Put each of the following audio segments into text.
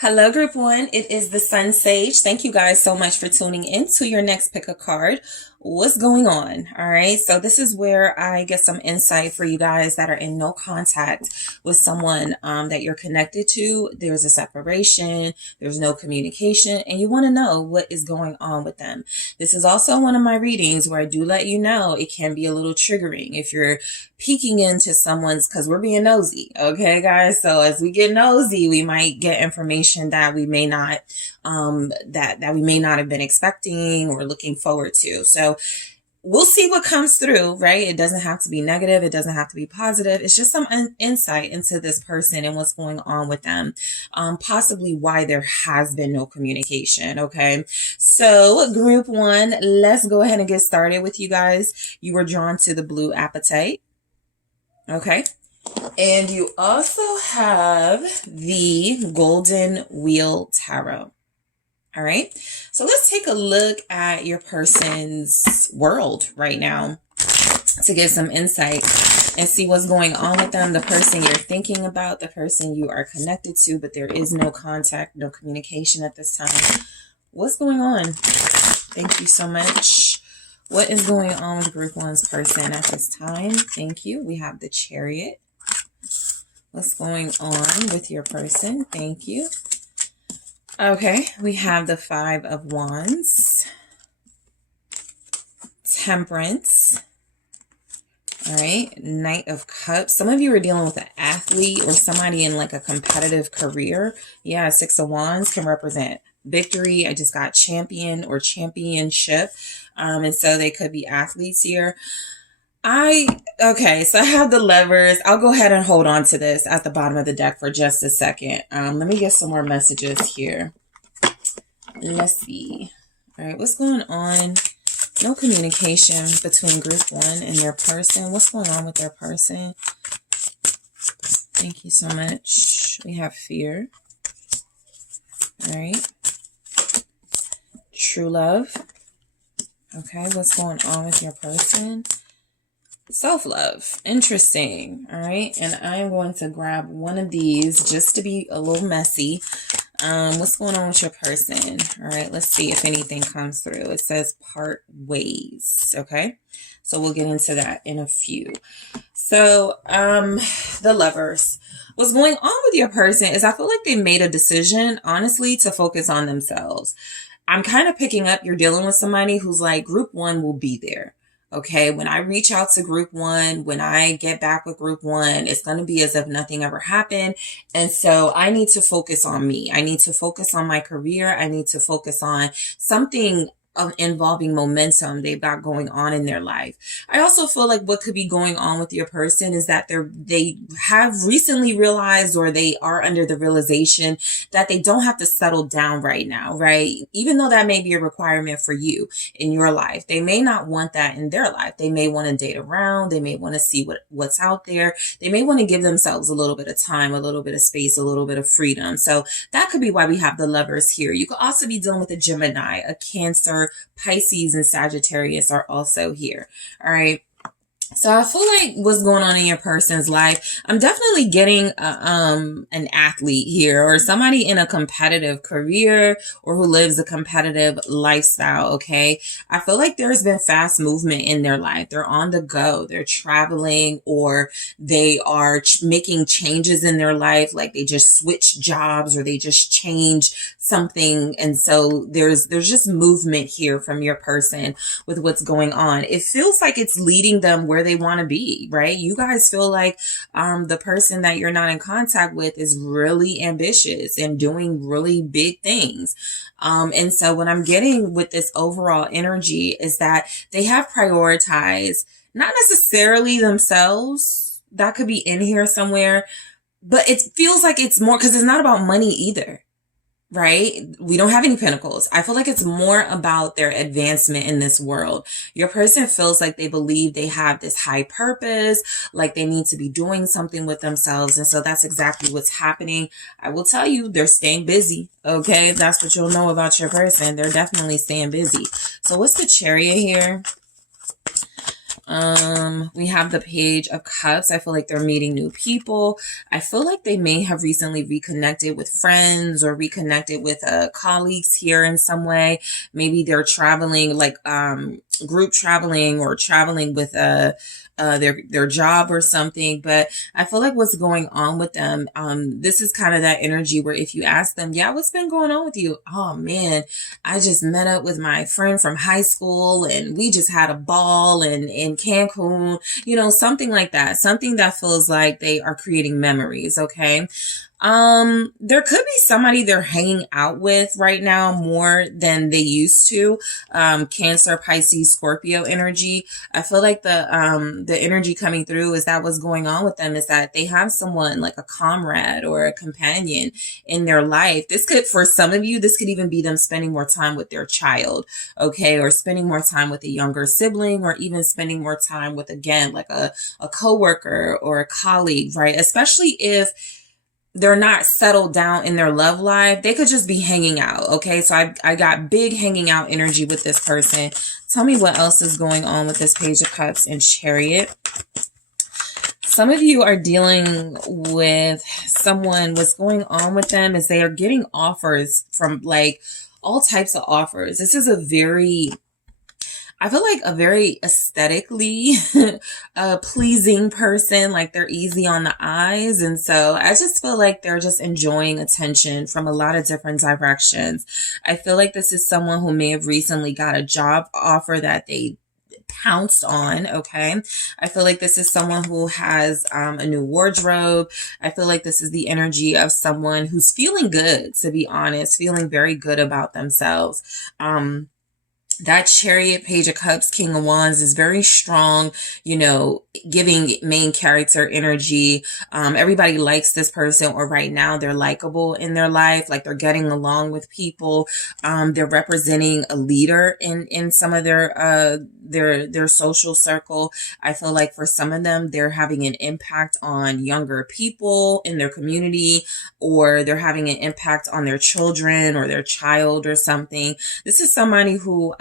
Hello, Group 1. It is the SunSage. Thank you guys so much for tuning in to your next pick a card. What's going on? All right. So this is where I get some insight for you guys that are in no contact with someone that you're connected to. There's a separation. There's no communication, and you want to know what is going on with them. This is also one of my readings where I do let you know it can be a little triggering if you're peeking into someone's, because we're being nosy. Okay, guys. So as we get nosy, we might get information that we may not that we may not have been expecting or looking forward to. So we'll see what comes through, right? It doesn't have to be negative. It doesn't have to be positive. It's just some insight into this person and what's going on with them. Possibly why there has been no communication. Okay. So Group 1, let's go ahead and get started with you guys. You were drawn to the blue apatite. Okay. And you also have the Golden Wheel Tarot. All right. So let's take a look at your person's world right now to get some insight and see what's going on with them, the person you're thinking about, the person you are connected to, but there is no contact, no communication at this time. What's going on? Thank you so much. What is going on with Group 1's person at this time? Thank you. We have the Chariot. What's going on with your person? Thank you. Okay, we have the 5 of Wands, Temperance, all right, Knight of Cups. Some of you are dealing with an athlete or somebody in like a competitive career. Yeah, 6 of Wands can represent victory. I just got champion or championship. And so they could be athletes here. Okay, so I have the Lovers. I'll go ahead and hold on to this at the bottom of the deck for just a second. Let me get some more messages here. Let's see. All right, what's going on? No communication between Group 1 and their person. What's going on with their person? Thank you so much. We have fear. All right. True love. Okay, what's going on with your person? Self-love. Interesting. All right. And I'm going to grab one of these just to be a little messy. What's going on with your person? All right. Let's see if anything comes through. It says part ways. Okay. So we'll get into that in a few. So, the Lovers. What's going on with your person is I feel like they made a decision, honestly, to focus on themselves. I'm kind of picking up you're dealing with somebody who's like, Group 1 will be there. Okay, when I reach out to Group 1, when I get back with Group 1, it's going to be as if nothing ever happened. And so I need to focus on me. I need to focus on my career. I need to focus on something involving momentum they've got going on in their life. I also feel like what could be going on with your person is that they have recently realized, or they are under the realization that they don't have to settle down right now, right? Even though that may be a requirement for you in your life, they may not want that in their life. They may want to date around. They may want to see what's out there. They may want to give themselves a little bit of time, a little bit of space, a little bit of freedom. So that could be why we have the Lovers here. You could also be dealing with a Gemini, a Cancer, Pisces, and Sagittarius are also here. All right. So I feel like what's going on in your person's life, I'm definitely getting an athlete here, or somebody in a competitive career, or who lives a competitive lifestyle. Okay. I feel like there's been fast movement in their life. They're on the go. They're traveling, or they are making changes in their life. Like they just switch jobs, or they just change something. And so there's just movement here from your person with what's going on. It feels like it's leading them where they want to be, right? You guys feel like the person that you're not in contact with is really ambitious and doing really big things. And so what I'm getting with this overall energy is that they have prioritized not necessarily themselves. That could be in here somewhere, but it feels like it's more, because it's not about money either. Right? We don't have any pentacles. I feel like it's more about their advancement in this world. Your person feels like they believe they have this high purpose, like they need to be doing something with themselves. And so that's exactly what's happening. I will tell you, they're staying busy. Okay. That's what you'll know about your person. They're definitely staying busy. So what's the Chariot here? We have the Page of Cups. I feel like they're meeting new people. I feel like they may have recently reconnected with friends or reconnected with colleagues here in some way. Maybe they're traveling, like group traveling or traveling with their job or something. But I feel like what's going on with them, this is kind of that energy where if you ask them, yeah, what's been going on with you? Oh man, I just met up with my friend from high school and we just had a ball in Cancun, you know, something like that. Something that feels like they are creating memories, okay? There could be somebody they're hanging out with right now more than they used to. Cancer, Pisces, Scorpio energy. I feel like the energy coming through is that what's going on with them is that they have someone like a comrade or a companion in their life. This could, for some of you, this could even be them spending more time with their child, okay? Or spending more time with a younger sibling, or even spending more time with, again, like a coworker or a colleague, right? Especially if they're not settled down in their love life. They could just be hanging out. Okay. So I got big hanging out energy with this person. Tell me what else is going on with this Page of Cups and Chariot. Some of you are dealing with someone. What's going on with them is they are getting offers from like all types of offers. This is I feel like a very aesthetically pleasing person, like they're easy on the eyes. And so I just feel like they're just enjoying attention from a lot of different directions. I feel like this is someone who may have recently got a job offer that they pounced on, okay? I feel like this is someone who has a new wardrobe. I feel like this is the energy of someone who's feeling good, to be honest, feeling very good about themselves. That Chariot, Page of Cups, King of Wands is very strong, you know, giving main character energy. Everybody likes this person, or right now they're likable in their life. Like they're getting along with people. They're representing a leader in some of their social circle. I feel like for some of them, they're having an impact on younger people in their community, or they're having an impact on their children or their child or something. This is somebody who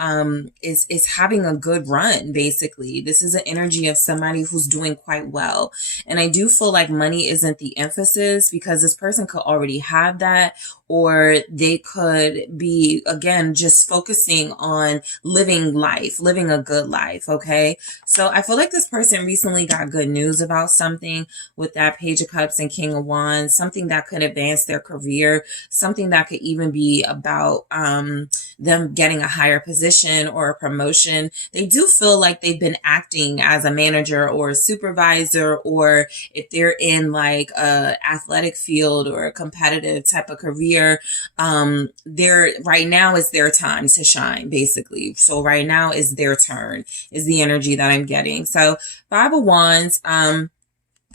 is having a good run, basically. This is an energy of somebody who's doing quite well. And I do feel like money isn't the emphasis, because this person could already have that, or they could be, again, just focusing on living life, living a good life, okay? So I feel like this person recently got good news about something with that Page of Cups and King of Wands, something that could advance their career, something that could even be about them getting a higher position or a promotion. They do feel like they've been acting as a manager or a supervisor, or if they're in like a athletic field or a competitive type of career, they're right now is their time to shine, basically. So right now is their turn, is the energy that I'm getting. So Five of Wands,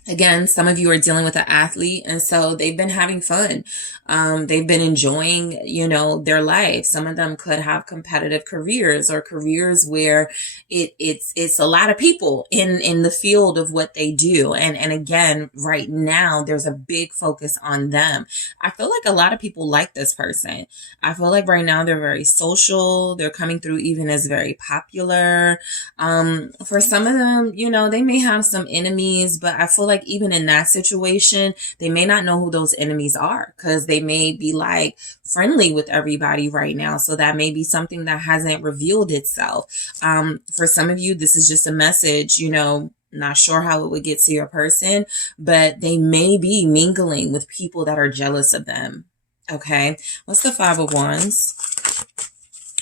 again, some of you are dealing with an athlete, and so they've been having fun. They've been enjoying, you know, their life. Some of them could have competitive careers, or careers where it's a lot of people in the field of what they do. And again, right now, there's a big focus on them. I feel like a lot of people like this person. I feel like right now they're very social. They're coming through even as very popular. For some of them, you know, they may have some enemies, but I feel like even in that situation, they may not know who those enemies are, because they may be like friendly with everybody right now. So that may be something that hasn't revealed itself. For some of you, this is just a message, you know, not sure how it would get to your person, but they may be mingling with people that are jealous of them. Okay. What's the Five of Wands?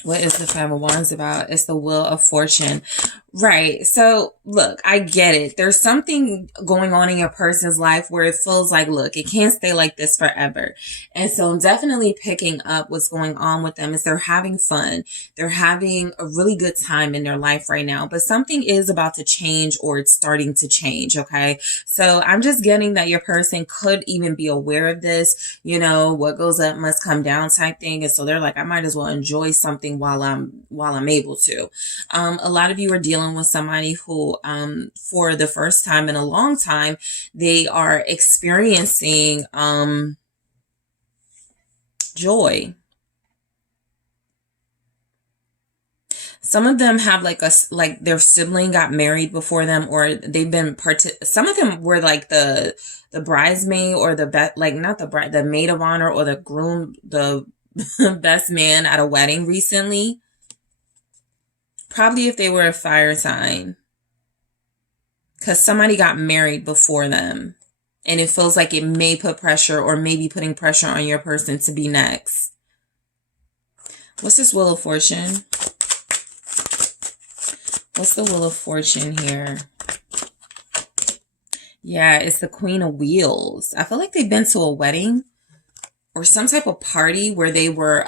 What is the Five of Wands about? It's the Wheel of Fortune. Right. So look, I get it. There's something going on in your person's life where it feels like, look, it can't stay like this forever. And so I'm definitely picking up what's going on with them is they're having fun. They're having a really good time in their life right now, but something is about to change, or it's starting to change. Okay. So I'm just getting that your person could even be aware of this, you know, what goes up must come down type thing. And so they're like, I might as well enjoy something while I'm able to. A lot of you are dealing with somebody who, for the first time in a long time, they are experiencing joy. Some of them have like their sibling got married before them, or they've been some of them were like the bridesmaid or like not the bride, the maid of honor or the groom, the best man at a wedding recently. Probably if they were a fire sign, because somebody got married before them. And it feels like it may put pressure or maybe putting pressure on your person to be next. What's this Wheel of Fortune? What's the Wheel of Fortune here? Yeah, it's the Queen of Wheels. I feel like they've been to a wedding or some type of party where they were,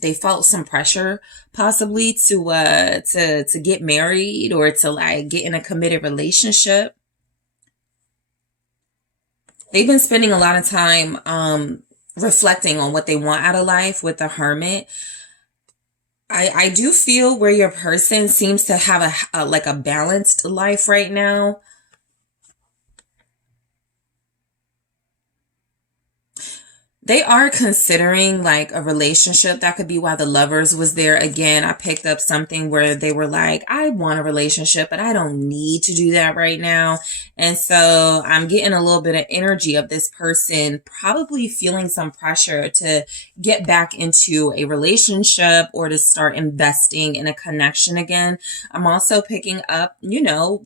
they felt some pressure possibly to get married or to like get in a committed relationship. They've been spending a lot of time reflecting on what they want out of life with the Hermit. I do feel where your person seems to have a balanced life right now. They are considering like a relationship. That could be why the Lovers was there. Again, I picked up something where they were like, I want a relationship, but I don't need to do that right now. And so I'm getting a little bit of energy of this person probably feeling some pressure to get back into a relationship or to start investing in a connection again. I'm also picking up,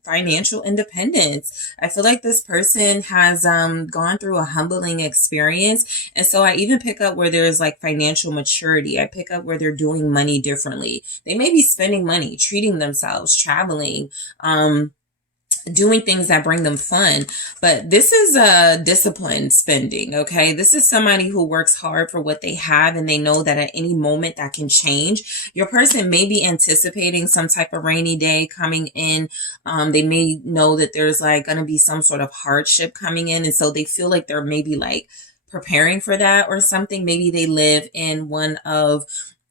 financial independence. I feel like this person has gone through a humbling experience. And so I even pick up where there's like financial maturity. I pick up where they're doing money differently. They may be spending money, treating themselves, traveling, doing things that bring them fun. But this is a disciplined spending, okay? This is somebody who works hard for what they have and they know that at any moment that can change. Your person may be anticipating some type of rainy day coming in. They may know that there's like going to be some sort of hardship coming in. And so they feel like they're maybe like preparing for that or something. Maybe they live in one of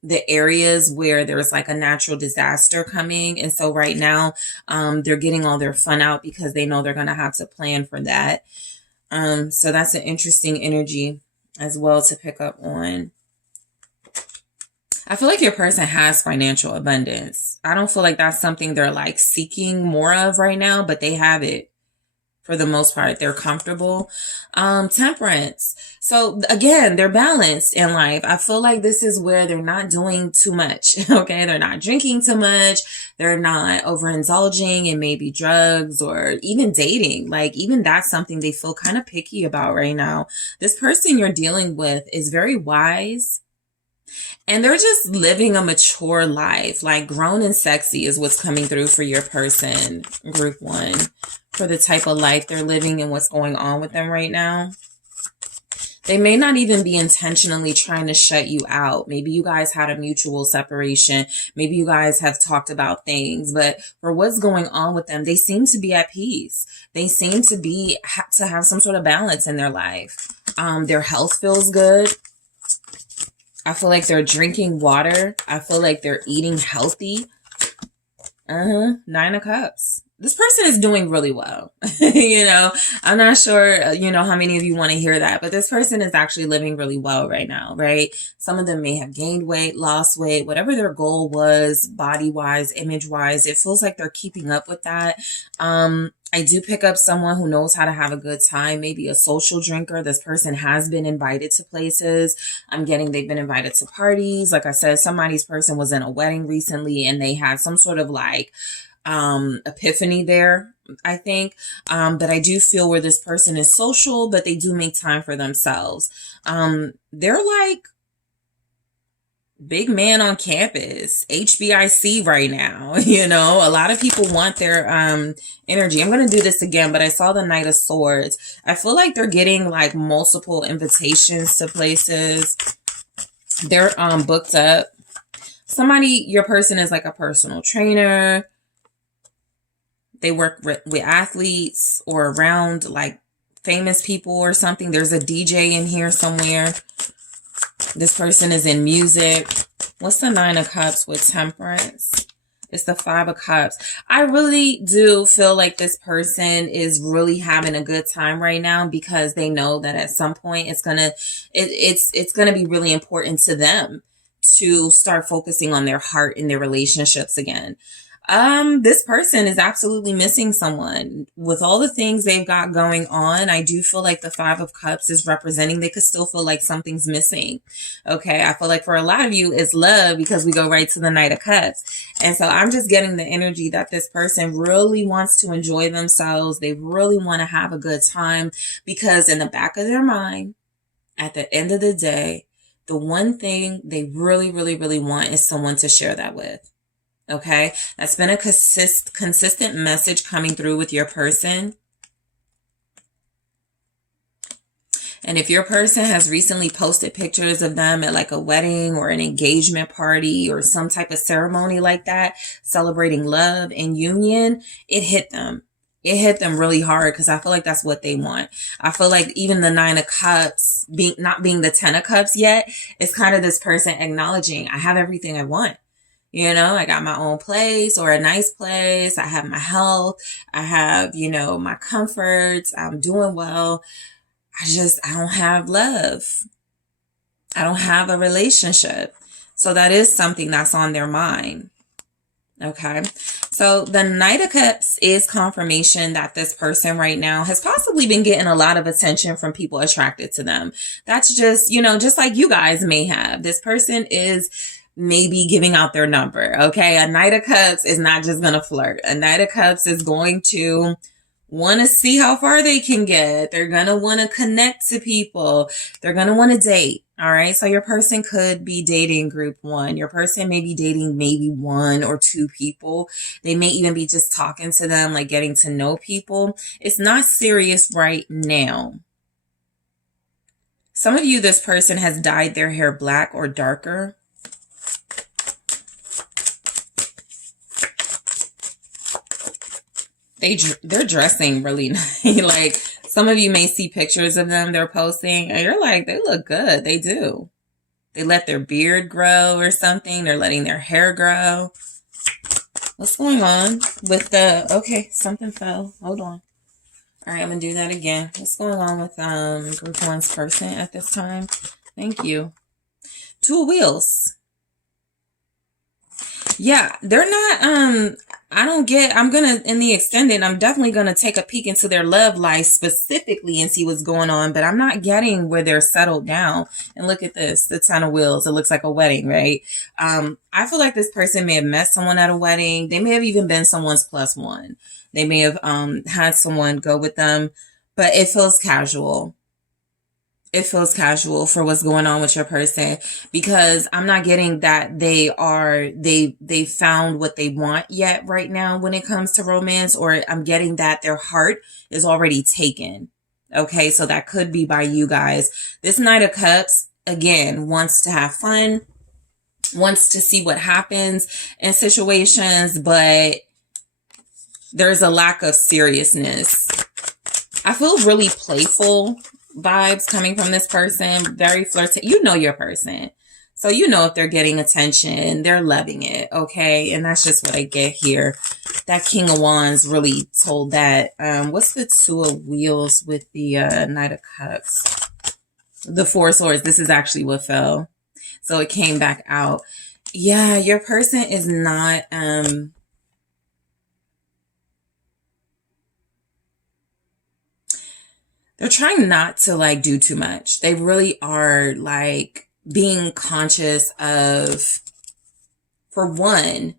the areas where there's like a natural disaster coming. And so right now, they're getting all their fun out because they know they're going to have to plan for that. So that's an interesting energy as well to pick up on. I feel like your person has financial abundance. I don't feel like that's something they're like seeking more of right now, but they have it. For the most part, they're comfortable. Temperance. So again, they're balanced in life. I feel like this is where they're not doing too much. Okay. They're not drinking too much. They're not overindulging in maybe drugs or even dating. Like even that's something they feel kind of picky about right now. This person you're dealing with is very wise. And they're just living a mature life, like grown and sexy is what's coming through for your person, group 1, for the type of life they're living and what's going on with them right now. They may not even be intentionally trying to shut you out. Maybe you guys had a mutual separation. Maybe you guys have talked about things, but for what's going on with them, they seem to be at peace. They seem to have some sort of balance in their life. Their health feels good. I feel like they're drinking water. I feel like they're eating healthy. 9 of Cups. This person is doing really well. I'm not sure, how many of you want to hear that, but this person is actually living really well right now, right? Some of them may have gained weight, lost weight, whatever their goal was, body-wise, image-wise. It feels like they're keeping up with that. I do pick up someone who knows how to have a good time, maybe a social drinker. This person has been invited to places. I'm getting they've been invited to parties. Like I said, somebody's person was in a wedding recently and they had some sort of like epiphany there, I think. But I do feel where this person is social, but they do make time for themselves. They're like big man on campus, HBIC right now. A lot of people want their energy. I'm going to do this again, but I saw the Knight of Swords. I feel like they're getting like multiple invitations to places. They're booked up. Your person is like a personal trainer. They work with athletes or around like famous people or something. There's a DJ in here somewhere. This person is in music. What's the 9 of Cups with Temperance? It's the 5 of Cups. I really do feel like this person is really having a good time right now because they know that at some point it's gonna be really important to them to start focusing on their heart and their relationships again. This person is absolutely missing someone. With all the things they've got going on, I do feel like the Five of Cups is representing they could still feel like something's missing. Okay, I feel like for a lot of you, it's love because we go right to the Knight of Cups. And so I'm just getting the energy that this person really wants to enjoy themselves. They really want to have a good time because in the back of their mind, at the end of the day, the one thing they really, really, really want is someone to share that with. Okay, that's been a consistent message coming through with your person. And if your person has recently posted pictures of them at like a wedding or an engagement party or some type of ceremony like that, celebrating love and union, it hit them. It hit them really hard because I feel like that's what they want. I feel like even the Nine of Cups, not being the Ten of Cups yet, is kind of this person acknowledging, I have everything I want. You know, I got my own place or a nice place. I have my health. I have, you know, my comforts. I'm doing well. I don't have love. I don't have a relationship. So that is something that's on their mind. Okay. So the Knight of Cups is confirmation that this person right now has possibly been getting a lot of attention from people attracted to them. That's just, you know, just like you guys may have. This person is maybe giving out their number. Okay. A Knight of Cups is not just going to flirt. A Knight of Cups is going to want to see how far they can get. They're going to want to connect to people. They're going to want to date. All right. So your person could be dating group one. Your person may be dating maybe one or two people. They may even be just talking to them, like getting to know people. It's not serious right now. Some of you, this person has dyed their hair black or darker. They're dressing really nice. Like some of you may see pictures of them they're posting and you're like, they look good. They do. They let their beard grow or something. They're letting their hair grow. What's going on with the, okay, something fell. Hold on. All right, I'm going to do that again. What's going on with group one's person at this time? Thank you. Two of Wheels. Yeah, they're not, I'm in the extended, I'm definitely going to take a peek into their love life specifically and see what's going on, but I'm not getting where they're settled down. And look at this, the Ten of Wheels. It looks like a wedding, right? I feel like this person may have met someone at a wedding. They may have even been someone's plus one. They may have, had someone go with them, but it feels casual. It feels casual for what's going on with your person because I'm not getting that they found what they want yet right now when it comes to romance, or I'm getting that their heart is already taken. Okay. So that could be by you guys. This Knight of Cups, again, wants to have fun, wants to see what happens in situations, but there's a lack of seriousness. I feel really playful vibes coming from this person, very flirty. You know your person, so you know if they're getting attention, they're loving it. Okay, and that's just what I get here. That King of Wands really told that. What's the Two of Wheels with the Knight of Cups? The Four of Swords. This is actually what fell, so it came back out. Yeah, your person is not they're trying not to like do too much. They really are like being conscious of, for one,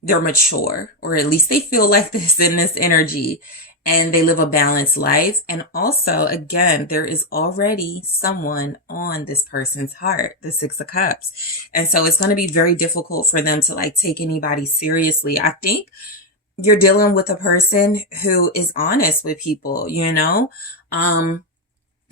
they're mature, or at least they feel like this in this energy, and they live a balanced life. And also, again, there is already someone on this person's heart, the Six of Cups. And so it's going to be very difficult for them to like take anybody seriously. I think you're dealing with a person who is honest with people, you know? I'm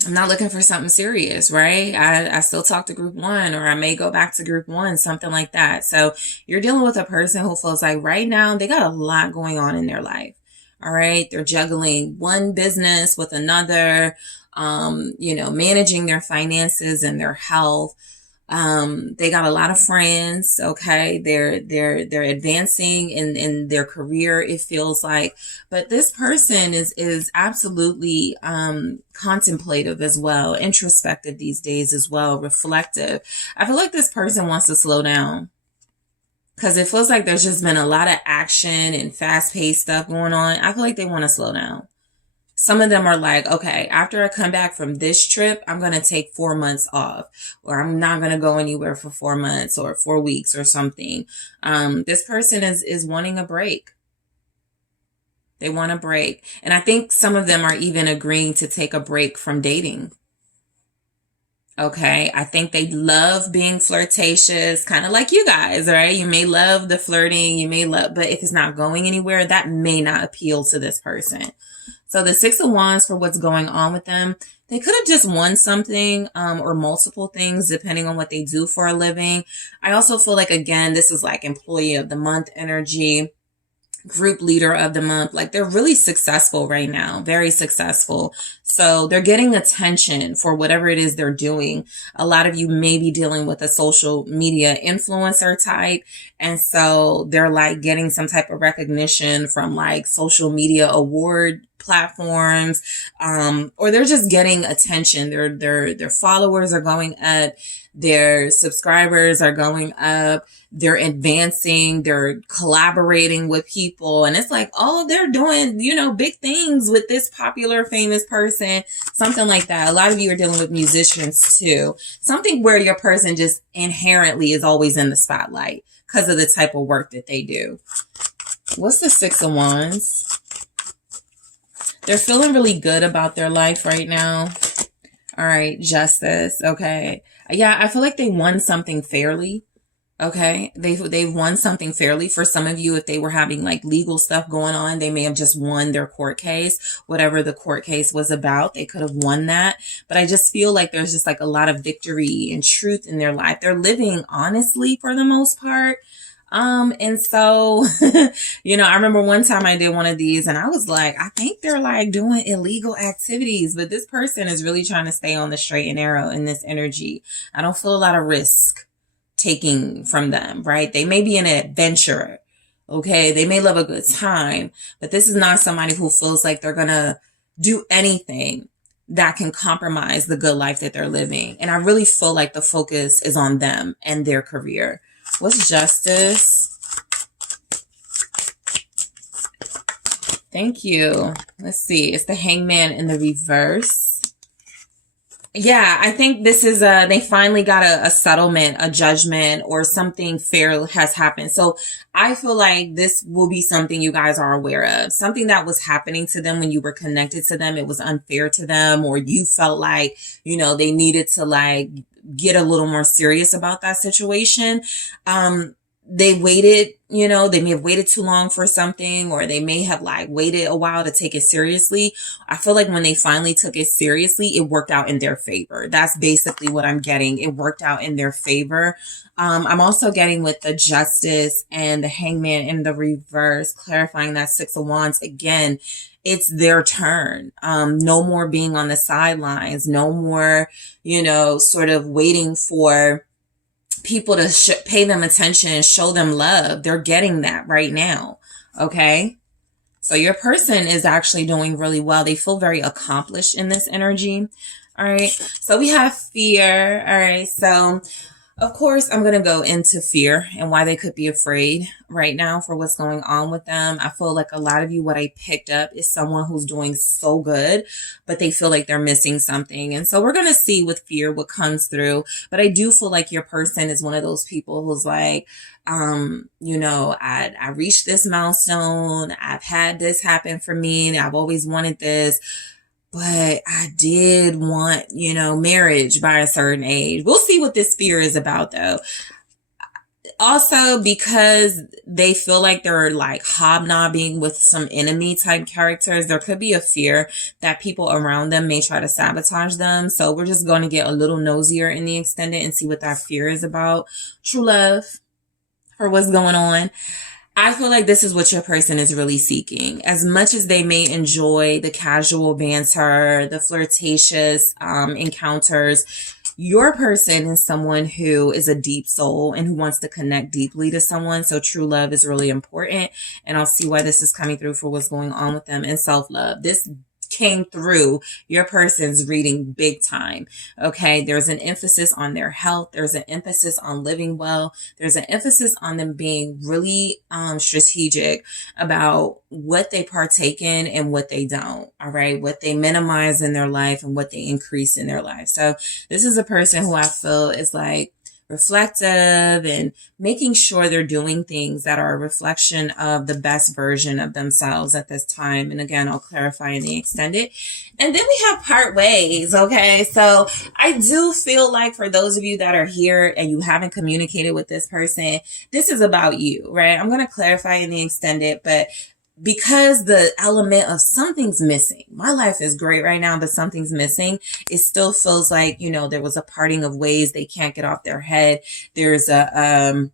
not looking for something serious, right? I still talk to group one, or I may go back to group one, something like that. So you're dealing with a person who feels like right now they got a lot going on in their life. All right. They're juggling one business with another, managing their finances and their health. They got a lot of friends. Okay. They're advancing in their career, it feels like, but this person is absolutely, contemplative as well, introspective these days as well, reflective. I feel like this person wants to slow down because it feels like there's just been a lot of action and fast paced stuff going on. I feel like they want to slow down. Some of them are like, okay, after I come back from this trip, I'm going to take 4 months off, or I'm not going to go anywhere for 4 months or 4 weeks or something. This person is wanting a break. They want a break. And I think some of them are even agreeing to take a break from dating. Okay, I think they love being flirtatious, kind of like you guys, right? You may love the flirting, but if it's not going anywhere, that may not appeal to this person. So the Six of Wands, for what's going on with them, they could have just won something, or multiple things, depending on what they do for a living. I also feel like, again, this is like employee of the month energy, group leader of the month. Like, they're really successful right now, very successful. So they're getting attention for whatever it is they're doing. A lot of you may be dealing with a social media influencer type. And so they're like getting some type of recognition from like social media award platforms, or they're just getting attention. Their followers are going up, their subscribers are going up, they're advancing, they're collaborating with people, and it's like, oh, they're doing, big things with this popular famous person, something like that. A lot of you are dealing with musicians too, something where your person just inherently is always in the spotlight because of the type of work that they do. What's the Six of Wands? They're feeling really good about their life right now. All right, Justice. Okay. Yeah, I feel like they won something fairly. Okay. They've won something fairly. For some of you, if they were having like legal stuff going on, they may have just won their court case, whatever the court case was about. They could have won that. But I just feel like there's just like a lot of victory and truth in their life. They're living honestly for the most part. And so, I remember one time I did one of these and I was like, I think they're like doing illegal activities, but this person is really trying to stay on the straight and narrow in this energy. I don't feel a lot of risk taking from them, right? They may be an adventurer. Okay. They may love a good time, but this is not somebody who feels like they're going to do anything that can compromise the good life that they're living. And I really feel like the focus is on them and their career. What's Justice? Thank you. Let's see. It's the Hangman in the reverse. Yeah, I think this is they finally got a settlement, a judgment, or something fair has happened. So I feel like this will be something you guys are aware of. Something that was happening to them when you were connected to them. It was unfair to them, or you felt like, they needed to like get a little more serious about that situation. They waited, they may have waited too long for something, or they may have like waited a while to take it seriously. I feel like when they finally took it seriously, it worked out in their favor. That's basically what I'm getting. It worked out in their favor. I'm also getting with the Justice and the Hangman in the reverse, clarifying that Six of Wands. Again, it's their turn. No more being on the sidelines. No more, sort of waiting for people to pay them attention and show them love. They're getting that right now. Okay. So your person is actually doing really well. They feel very accomplished in this energy. All right. So we have fear. All right. So of course, I'm going to go into fear and why they could be afraid right now for what's going on with them. I feel like a lot of you, what I picked up is someone who's doing so good, but they feel like they're missing something. And so we're going to see with fear what comes through. But I do feel like your person is one of those people who's like, I reached this milestone. I've had this happen for me, and I've always wanted this. But I did want, marriage by a certain age. We'll see what this fear is about, though. Also, because they feel like they're like hobnobbing with some enemy type characters, there could be a fear that people around them may try to sabotage them. So we're just going to get a little nosier in the extended and see what that fear is about. True love for what's going on. I feel like this is what your person is really seeking. As much as they may enjoy the casual banter, the flirtatious encounters, Your person is someone who is a deep soul and who wants to connect deeply to someone. So true love is really important. And I'll see why this is coming through for what's going on with them. And self-love. This came through your person's reading big time. Okay. There's an emphasis on their health. There's an emphasis on living well. There's an emphasis on them being really strategic about what they partake in and what they don't. All right. What they minimize in their life and what they increase in their life. So this is a person who I feel is like reflective and making sure they're doing things that are a reflection of the best version of themselves at this time. And again, I'll clarify in the extended. And then we have part ways. Okay. So I do feel like for those of you that are here and you haven't communicated with this person, this is about you, right? I'm going to clarify in the extended, but because the element of something's missing. My life is great right now, but something's missing. It still feels like, there was a parting of ways. They can't get off their head. There's a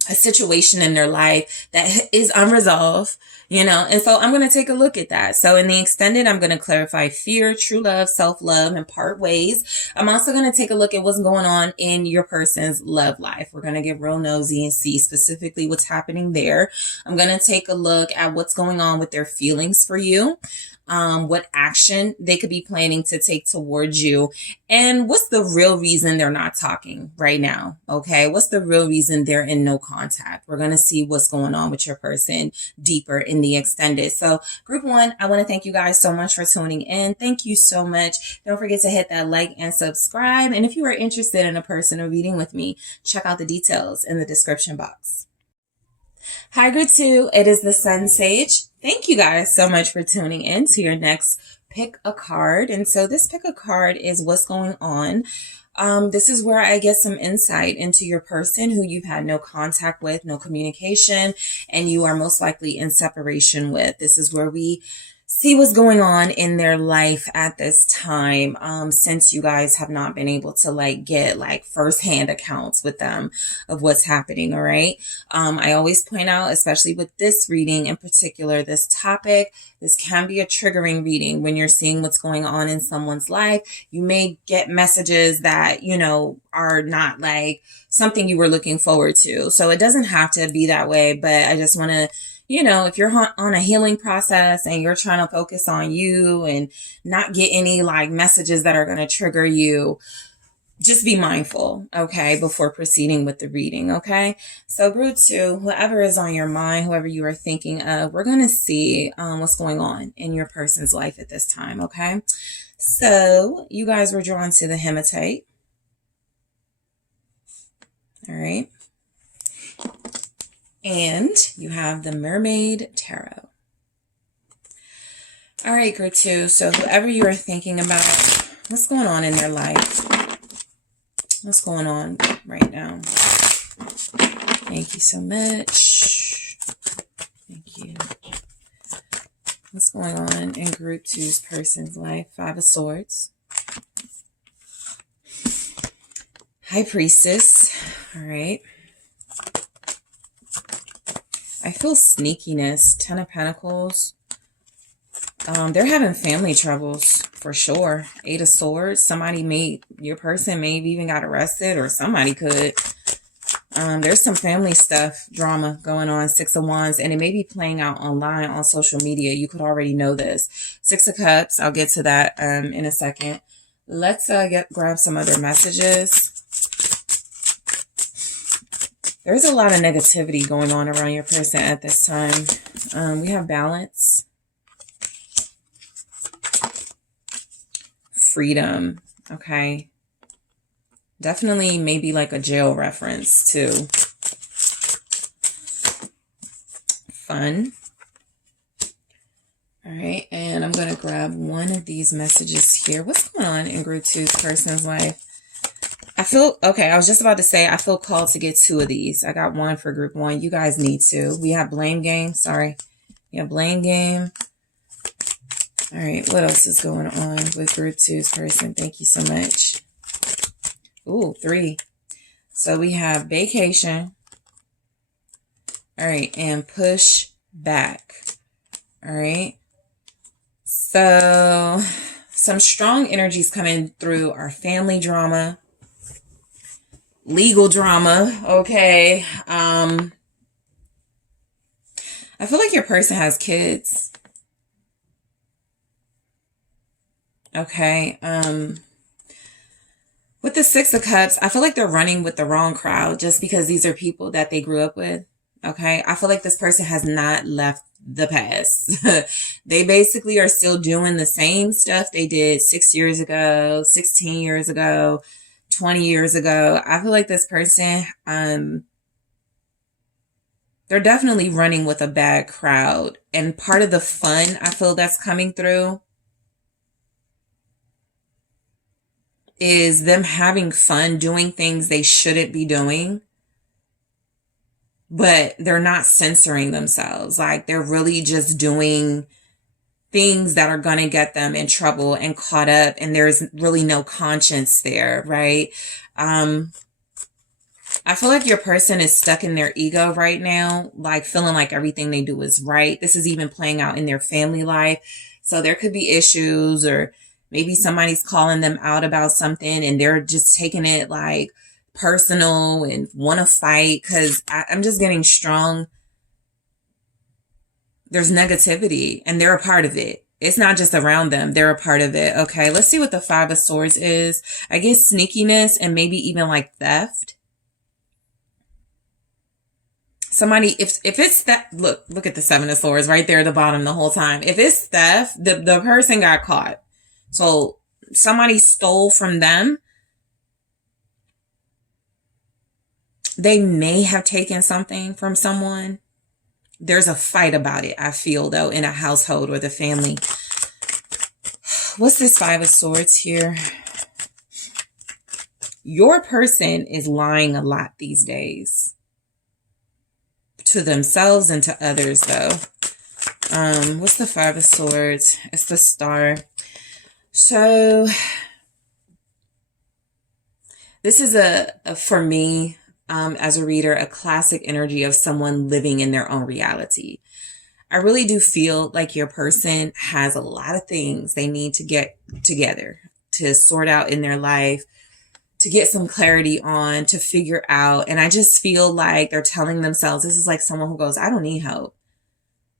situation in their life that is unresolved, and so I'm going to take a look at that. So in the extended, I'm going to clarify fear, true love, self-love, and part ways. I'm also going to take a look at what's going on in your person's love life. We're going to get real nosy and see specifically what's happening there. I'm going to take a look at what's going on with their feelings for you. What action they could be planning to take towards you, and what's the real reason they're not talking right now. Okay. What's the real reason they're in no contact? We're going to see what's going on with your person deeper in the extended. So group one, I want to thank you guys so much for tuning in. Thank you so much. Don't forget to hit that like and subscribe. And if you are interested in a personal reading with me, check out the details in the description box. Hi, group two. It is the SunSage. Thank you guys so much for tuning in to your next pick a card. And so this pick a card is what's going on. This is where I get some insight into your person who you've had no contact with, no communication, and you are most likely in separation with. This is where we see what's going on in their life at this time, since you guys have not been able to get firsthand accounts with them of what's happening. All right. I always point out, especially with this reading in particular, this topic, this can be a triggering reading when you're seeing what's going on in someone's life. You may get messages that, are not something you were looking forward to. So it doesn't have to be that way, but I just want to, if you're on a healing process and you're trying to focus on you and not get any messages that are going to trigger you, just be mindful, okay, before proceeding with the reading, okay? So group two, whoever is on your mind, whoever you are thinking of, we're going to see what's going on in your person's life at this time, okay? So you guys were drawn to the hematite. All right. And you have the Mermaid Tarot. All right, group two. So whoever you are thinking about, what's going on in their life? What's going on right now? Thank you so much. Thank you. What's going on in group two's person's life? Five of Swords. High Priestess. All right. I feel sneakiness. Ten of Pentacles. They're having family troubles for sure. Eight of Swords. Your person may have even got arrested, or somebody could. There's some family stuff, drama going on. Six of Wands, and it may be playing out online on social media. You could already know this. Six of Cups. I'll get to that in a second. Let's grab some other messages. There's a lot of negativity going on around your person at this time. We have Balance. Freedom. Okay. Definitely maybe a jail reference too. Fun. All right. And I'm going to grab one of these messages here. What's going on in group two's person's life? I was just about to say, I feel called to get two of these. I got one for group one. You guys need two. We have Blame Game. Sorry. We have Blame Game. All right. What else is going on with group two's person? Thank you so much. Ooh, 3. So we have Vacation. All right. And Push Back. All right. So some strong energies coming through our family drama. legal drama. Okay. I feel like your person has kids. Okay. With the Six of Cups, I feel like they're running with the wrong crowd just because these are people that they grew up with. Okay. I feel like this person has not left the past. They basically are still doing the same stuff they did 6 years ago, 16 years ago, 20 years ago. I feel like this person, they're definitely running with a bad crowd. And part of the fun I feel that's coming through is them having fun doing things they shouldn't be doing, but they're not censoring themselves. Like they're really just doing things that are going to get them in trouble and caught up, and there's really no conscience there, right? I feel like your person is stuck in their ego right now, like feeling like everything they do is right. This is even playing out in their family life. So there could be issues, or maybe somebody's calling them out about something and they're just taking it like personal and want to fight, because I'm just getting strong. There's negativity and they're a part of it. It's not just around them. They're a part of it. Okay, let's see what the Five of Swords is. I guess sneakiness and maybe even like theft. Somebody, if it's that, look at the Seven of Swords right there at the bottom the whole time. If it's theft, the person got caught. So somebody stole from them. They may have taken something from someone. There's a fight about it, I feel, though, in a household or the family. What's this Five of Swords here? Your person is lying a lot these days. To themselves and to others, though. What's the Five of Swords? It's the Star. So this is for me, as a reader, a classic energy of someone living in their own reality. I really do feel like your person has a lot of things they need to get together, to sort out in their life, to get some clarity on, to figure out. And I just feel like they're telling themselves, this is like someone who goes, I don't need help.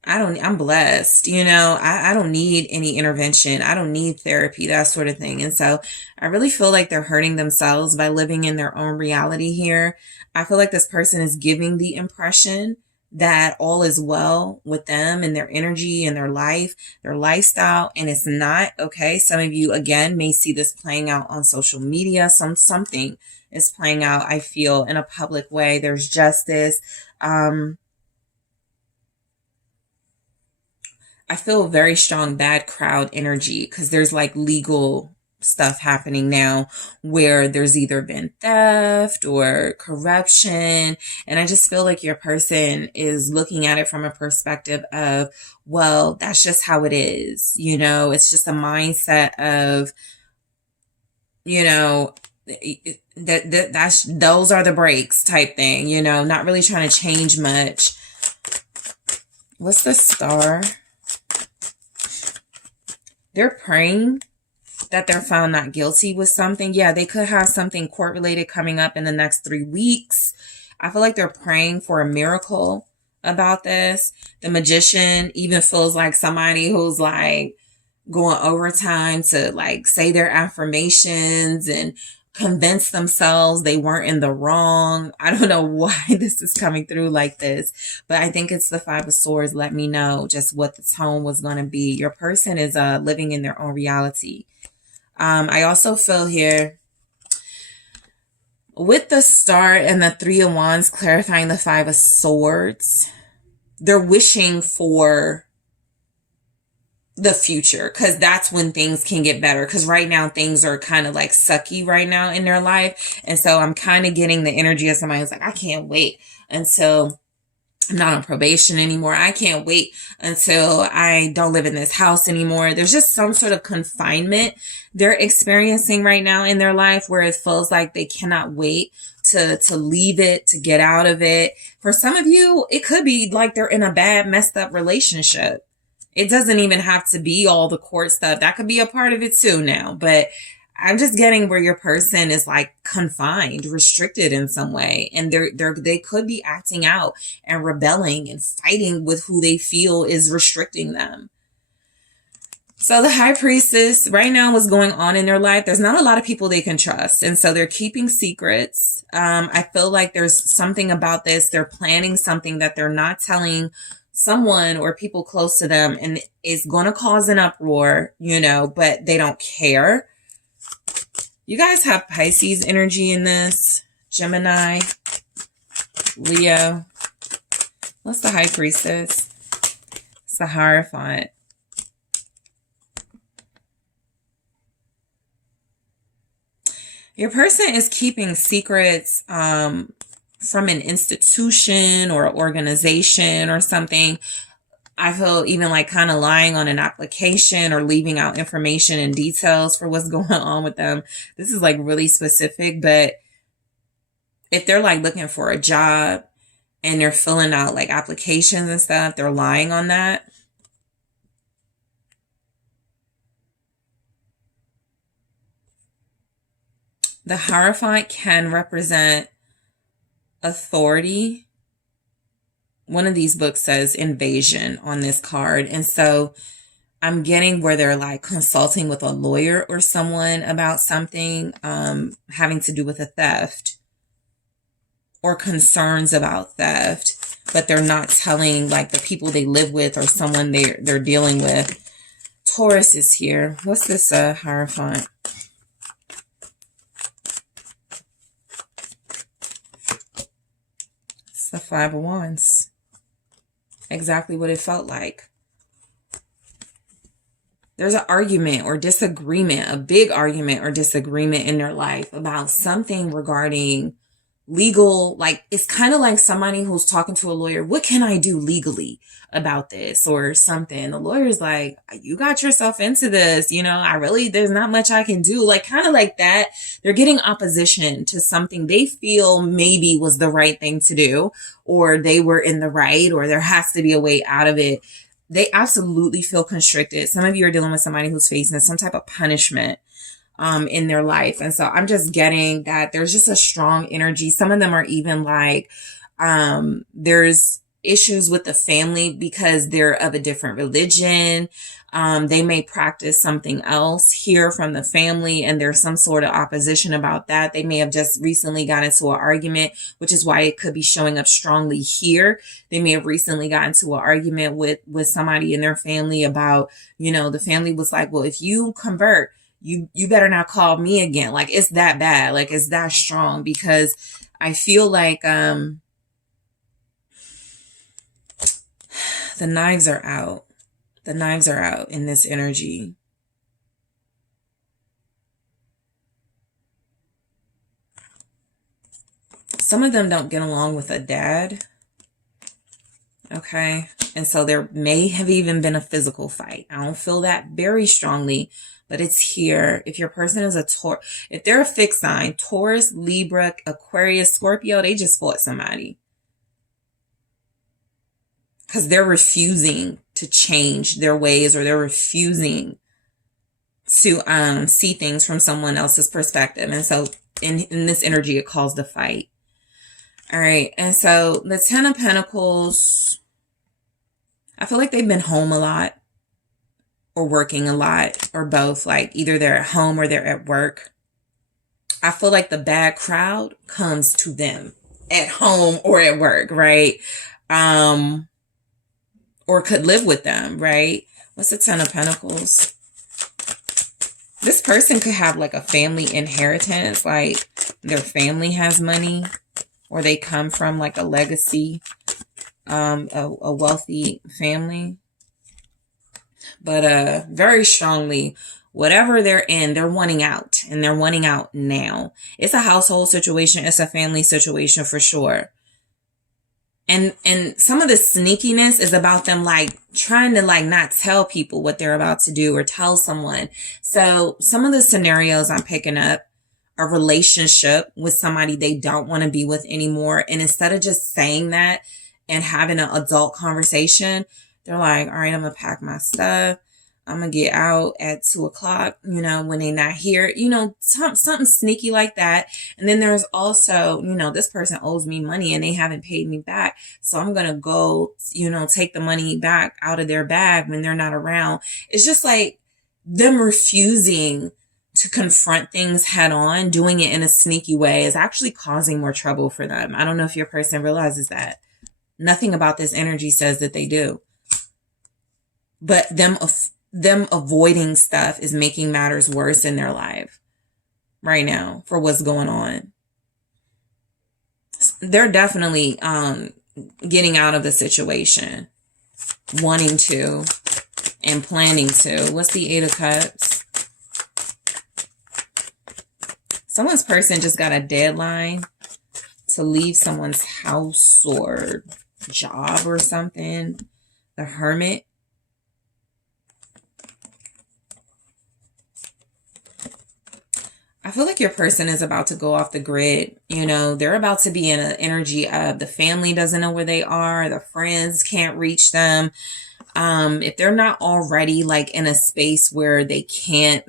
I'm blessed. I don't need any intervention. I don't need therapy, that sort of thing. And so I really feel like they're hurting themselves by living in their own reality here. I feel like this person is giving the impression that all is well with them and their energy and their life, their lifestyle, and it's not. Okay. Some of you, again, may see this playing out on social media. Something is playing out, I feel, in a public way. There's justice. I feel very strong bad crowd energy, because there's like legal stuff happening now where there's either been theft or corruption. And I just feel like your person is looking at it from a perspective of, well, that's just how it is. It's just a mindset of, those are the breaks type thing, not really trying to change much. What's the Star? They're praying that they're found not guilty with something. Yeah, they could have something court-related coming up in the next 3 weeks. I feel like they're praying for a miracle about this. The Magician even feels like somebody who's like going overtime to like say their affirmations and convince themselves they weren't in the wrong. I don't know why this is coming through like this, but I think it's the Five of Swords. Let me know just what the tone was going to be. Your person is living in their own reality. I also feel here with the Star and the Three of Wands clarifying the Five of Swords, they're wishing for the future, because that's when things can get better, because right now things are kind of like sucky right now in their life. And so I'm kind of getting the energy of somebody who's like, I can't wait until I'm not on probation anymore. I can't wait until I don't live in this house anymore. There's just some sort of confinement they're experiencing right now in their life where it feels like they cannot wait to leave it, to get out of it. For some of you, it could be like they're in a bad, messed up relationship. It doesn't even have to be all the court stuff. That could be a part of it too now. But I'm just getting where your person is like confined, restricted in some way. And they could be acting out and rebelling and fighting with who they feel is restricting them. So the high priestess right now, what's going on in their life, there's not a lot of people they can trust. And so they're keeping secrets. I feel like there's something about this. They're planning something that they're not telling someone or people close to them, and it's going to cause an uproar, you know, but they don't care. You guys have Pisces energy in this. Gemini, Leo. What's the high priestess? It's the Hierophant. Your person is keeping secrets from an institution or organization or something. I feel even like kind of lying on an application or leaving out information and details for what's going on with them. This is like really specific, but if they're like looking for a job and they're filling out like applications and stuff, they're lying on that. The Hierophant can represent authority. One of these books says invasion on this card. And so I'm getting where they're like consulting with a lawyer or someone about something having to do with a theft or concerns about theft, but they're not telling like the people they live with or someone they're dealing with. Taurus is here. What's this Hierophant? It's the Five of Wands. Exactly what it felt like. There's an argument or disagreement, a big argument or disagreement in their life about something regarding legal. Like, it's kind of like somebody who's talking to a lawyer. What can I do legally about this or something? The lawyer's like, you got yourself into this, you know, there's not much I can do. Like, kind of like that. They're getting opposition to something they feel maybe was the right thing to do, or they were in the right, or there has to be a way out of it. They absolutely feel constricted. Some of you are dealing with somebody who's facing some type of punishment in their life. And so I'm just getting that there's just a strong energy. Some of them are even like, there's issues with the family because they're of a different religion. They may practice something else, hear from the family, and there's some sort of opposition about that. They may have just recently got into an argument, which is why it could be showing up strongly here. They may have recently gotten into an argument with somebody in their family about, you know, the family was like, well, if you convert, you better not call me again. Like, it's that bad. Like, it's that strong, because I feel like the knives are out. The knives are out in this energy. Some of them don't get along with a dad. Okay. And so there may have even been a physical fight. I don't feel that very strongly, but it's here. If your person is if they're a fixed sign, Taurus, Libra, Aquarius, Scorpio, they just fought somebody. Because they're refusing to change their ways, or they're refusing to see things from someone else's perspective. And so in this energy, it calls the fight. All right. And so the Ten of Pentacles, I feel like they've been home a lot or working a lot, or both. Like, either they're at home or they're at work. I feel like the bad crowd comes to them at home or at work, right? Or could live with them, right? What's the Ten of Pentacles? This person could have like a family inheritance, like their family has money, or they come from like a legacy, a wealthy family. But very strongly, whatever they're in, they're wanting out, and they're wanting out now. It's a household situation. It's a family situation for sure. And some of the sneakiness is about them like trying to like not tell people what they're about to do or tell someone. So some of the scenarios I'm picking up, a relationship with somebody they don't want to be with anymore. And instead of just saying that and having an adult conversation, they're like, all right, I'm going to pack my stuff. I'm going to get out at 2 o'clock, you know, when they're not here, you know, something sneaky like that. And then there's also, you know, this person owes me money and they haven't paid me back. So I'm going to go, you know, take the money back out of their bag when they're not around. It's just like them refusing to confront things head on, doing it in a sneaky way is actually causing more trouble for them. I don't know if your person realizes that. Nothing about this energy says that they do. But them avoiding stuff is making matters worse in their life right now for what's going on. They're definitely getting out of the situation, wanting to and planning to. What's the 8 of Cups? Someone's person just got a deadline to leave someone's house or job or something. The Hermit. I feel like your person is about to go off the grid. You know, they're about to be in an energy of the family doesn't know where they are. The friends can't reach them. If they're not already like in a space where they can't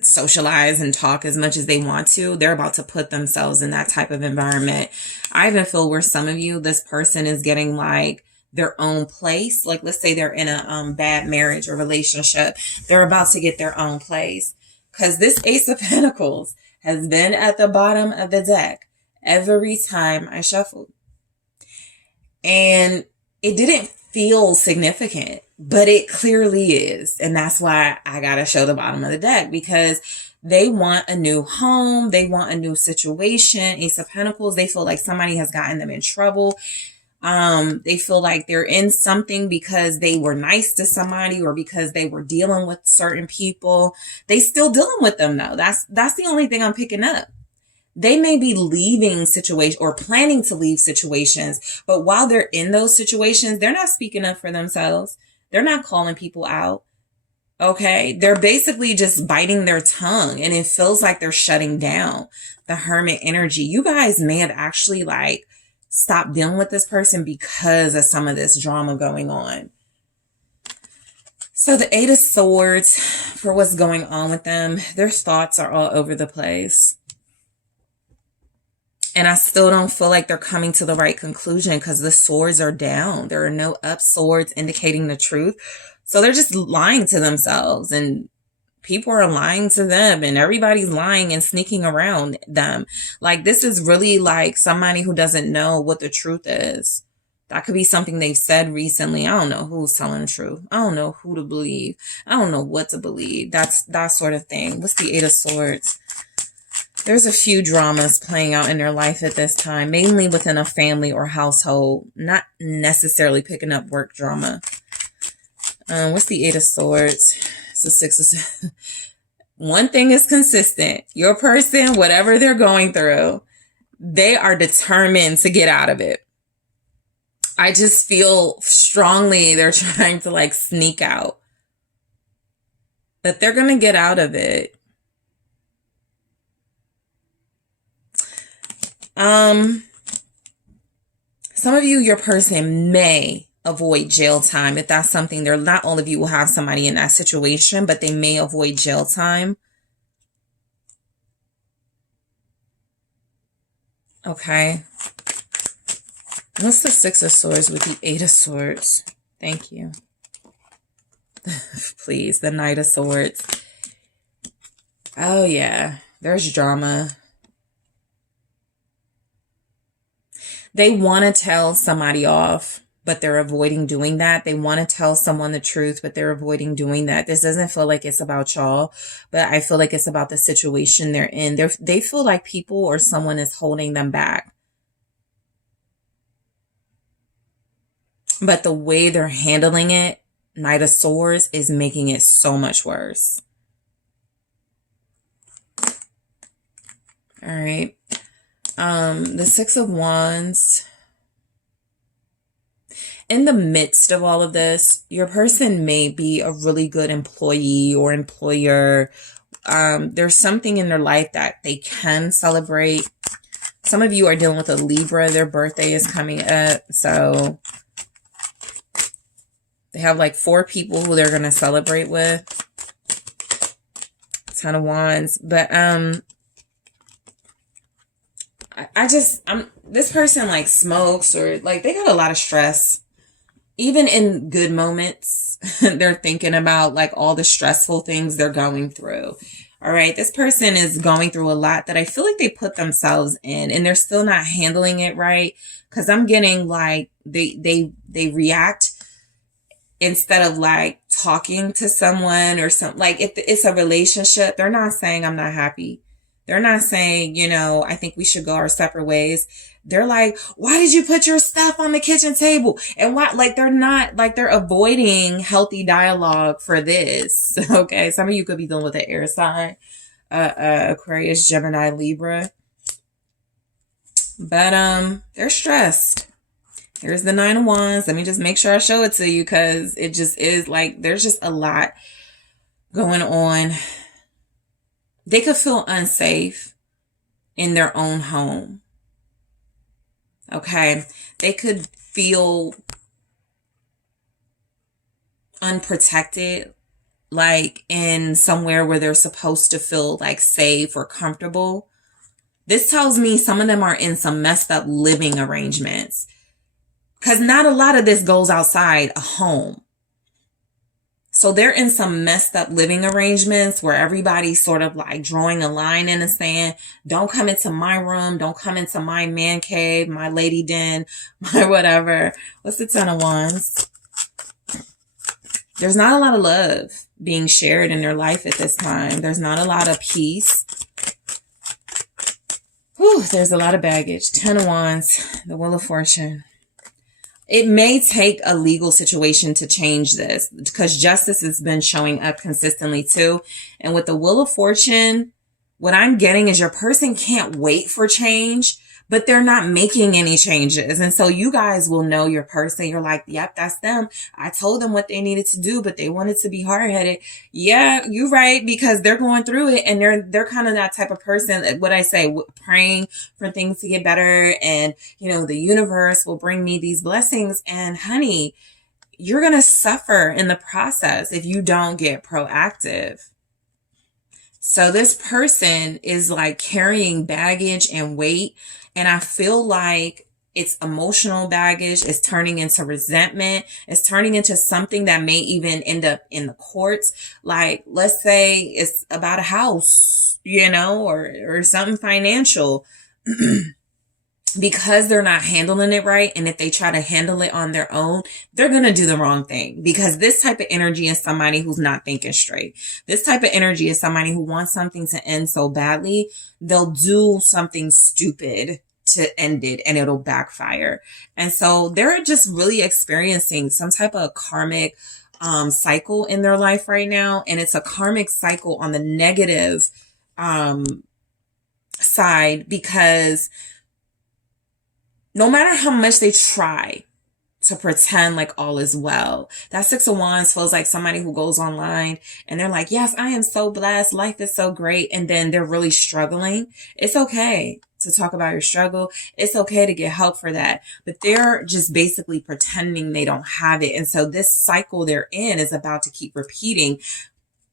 socialize and talk as much as they want to, they're about to put themselves in that type of environment. I even feel where some of you, this person is getting like their own place. Like let's say they're in a bad marriage or relationship. They're about to get their own place. Because this Ace of Pentacles has been at the bottom of the deck every time I shuffled. And it didn't feel significant, but it clearly is. And that's why I got to show the bottom of the deck, because they want a new home. They want a new situation. Ace of Pentacles, they feel like somebody has gotten them in trouble. They feel like they're in something because they were nice to somebody or because they were dealing with certain people. They still dealing with them though. That's the only thing I'm picking up. They may be leaving situations or planning to leave situations, but while they're in those situations, they're not speaking up for themselves. They're not calling people out. Okay. They're basically just biting their tongue and it feels like they're shutting down. The Hermit energy. You guys may have actually like stop dealing with this person because of some of this drama going on. So the 8 of Swords, for what's going on with them, their thoughts are all over the place. And I still don't feel like they're coming to the right conclusion because the swords are down. There are no up swords indicating the truth. So they're just lying to themselves and people are lying to them and everybody's lying and sneaking around them. Like this is really like somebody who doesn't know what the truth is. That could be something they've said recently. I don't know who's telling the truth. I don't know who to believe. I don't know what to believe. That's that sort of thing. What's the 8 of Swords? There's a few dramas playing out in their life at this time, mainly within a family or household, not necessarily picking up work drama. What's the 8 of Swords? It's the 6 of One thing is consistent. Your person, whatever they're going through, they are determined to get out of it. I just feel strongly they're trying to like sneak out. But they're going to get out of it. Some of you, your person may avoid jail time if that's something they're not all of you will have somebody in that situation, but they may avoid jail time. Okay. What's the 6 of Swords with the 8 of Swords? Thank you. Please, the Knight of Swords. Oh yeah, there's drama. They want to tell somebody off, but they're avoiding doing that. They want to tell someone the truth, but they're avoiding doing that. This doesn't feel like it's about y'all, but I feel like it's about the situation they're in. They feel like people or someone is holding them back. But the way they're handling it, Knight of Swords, is making it so much worse. All right. The 6 of Wands. In the midst of all of this, your person may be a really good employee or employer. There's something in their life that they can celebrate. Some of you are dealing with a Libra. Their birthday is coming up. So They have like 4 people who they're going to celebrate with. Ten of Wands. But this person like smokes, or like they got a lot of stress. Even in good moments, they're thinking about like all the stressful things they're going through. All right. This person is going through a lot that I feel like they put themselves in, and they're still not handling it right. Cause I'm getting like they react instead of like talking to someone or something. Like if it's a relationship, they're not saying I'm not happy. They're not saying, you know, I think we should go our separate ways. They're like, why did you put your stuff on the kitchen table? And why, like, they're not, like, they're avoiding healthy dialogue for this. Okay. Some of you could be dealing with an air sign, Aquarius, Gemini, Libra. But, they're stressed. Here's the 9 of Wands. Let me just make sure I show it to you, because it just is like, there's just a lot going on. They could feel unsafe in their own home. Okay. They could feel unprotected, like in somewhere where they're supposed to feel like safe or comfortable. This tells me some of them are in some messed up living arrangements, because not a lot of this goes outside a home. So they're in some messed up living arrangements where everybody's sort of like drawing a line in the sand. Don't come into my room. Don't come into my man cave, my lady den, my whatever. What's the 10 of Wands? There's not a lot of love being shared in their life at this time. There's not a lot of peace. Whew, there's a lot of baggage. 10 of Wands, the Wheel of Fortune. It may take a legal situation to change this, because justice has been showing up consistently too. And with the Wheel of Fortune, what I'm getting is your person can't wait for change, but they're not making any changes. And so you guys will know your person. You're like, yep, that's them. I told them what they needed to do, but they wanted to be hard-headed. Yeah, you're right, because they're going through it, and they're kind of that type of person. What I say, praying for things to get better, and you know, the universe will bring me these blessings. And honey, you're going to suffer in the process if you don't get proactive. So this person is like carrying baggage and weight. And I feel like it's emotional baggage. It's turning into resentment. It's turning into something that may even end up in the courts. Like, let's say it's about a house, you know, or something financial. Because they're not handling it right. And if they try to handle it on their own, they're going to do the wrong thing, because this type of energy is somebody who's not thinking straight. This type of energy is somebody who wants something to end so badly, they'll do something stupid to end it, and it'll backfire. And so they're just really experiencing some type of karmic cycle in their life right now. And it's a karmic cycle on the negative side, because no matter how much they try to pretend like all is well, that 6 of Wands feels like somebody who goes online and they're like, yes, I am so blessed. Life is so great. And then they're really struggling. It's okay to talk about your struggle. It's okay to get help for that. But they're just basically pretending they don't have it. And so this cycle they're in is about to keep repeating,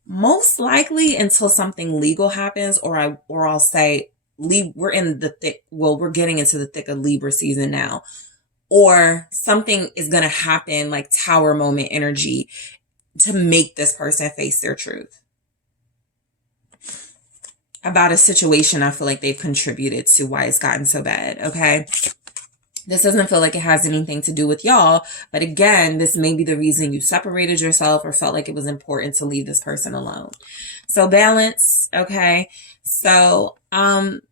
most likely until something legal happens, or I'll say, we're in the thick, well, we're getting into the thick of Libra season now, or something is going to happen like tower moment energy to make this person face their truth about a situation I feel like they've contributed to why it's gotten so bad. Okay. This doesn't feel like it has anything to do with y'all, but again, this may be the reason you separated yourself or felt like it was important to leave this person alone. So balance. Okay. So,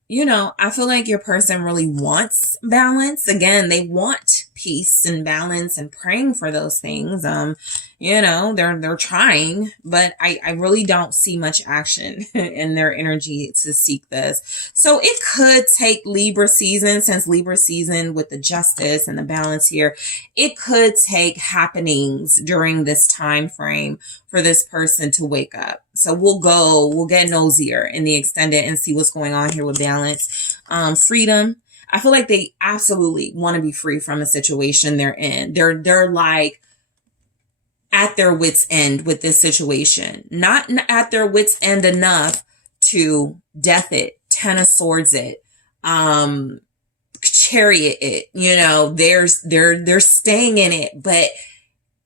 you know, I feel like your person really wants balance. Again, they want peace and balance and praying for those things. You know, they're trying, but I really don't see much action in their energy to seek this. So it could take Libra season, since Libra season with the justice and the balance here, it could take happenings during this time frame for this person to wake up. So we'll get nosier in the extended and see what's going on here with balance. Freedom. I feel like they absolutely want to be free from the situation they're in. They're like, at their wits' end with this situation. Not at their wits' end enough to death it, Ten of Swords it, chariot it. You know, they're staying in it, but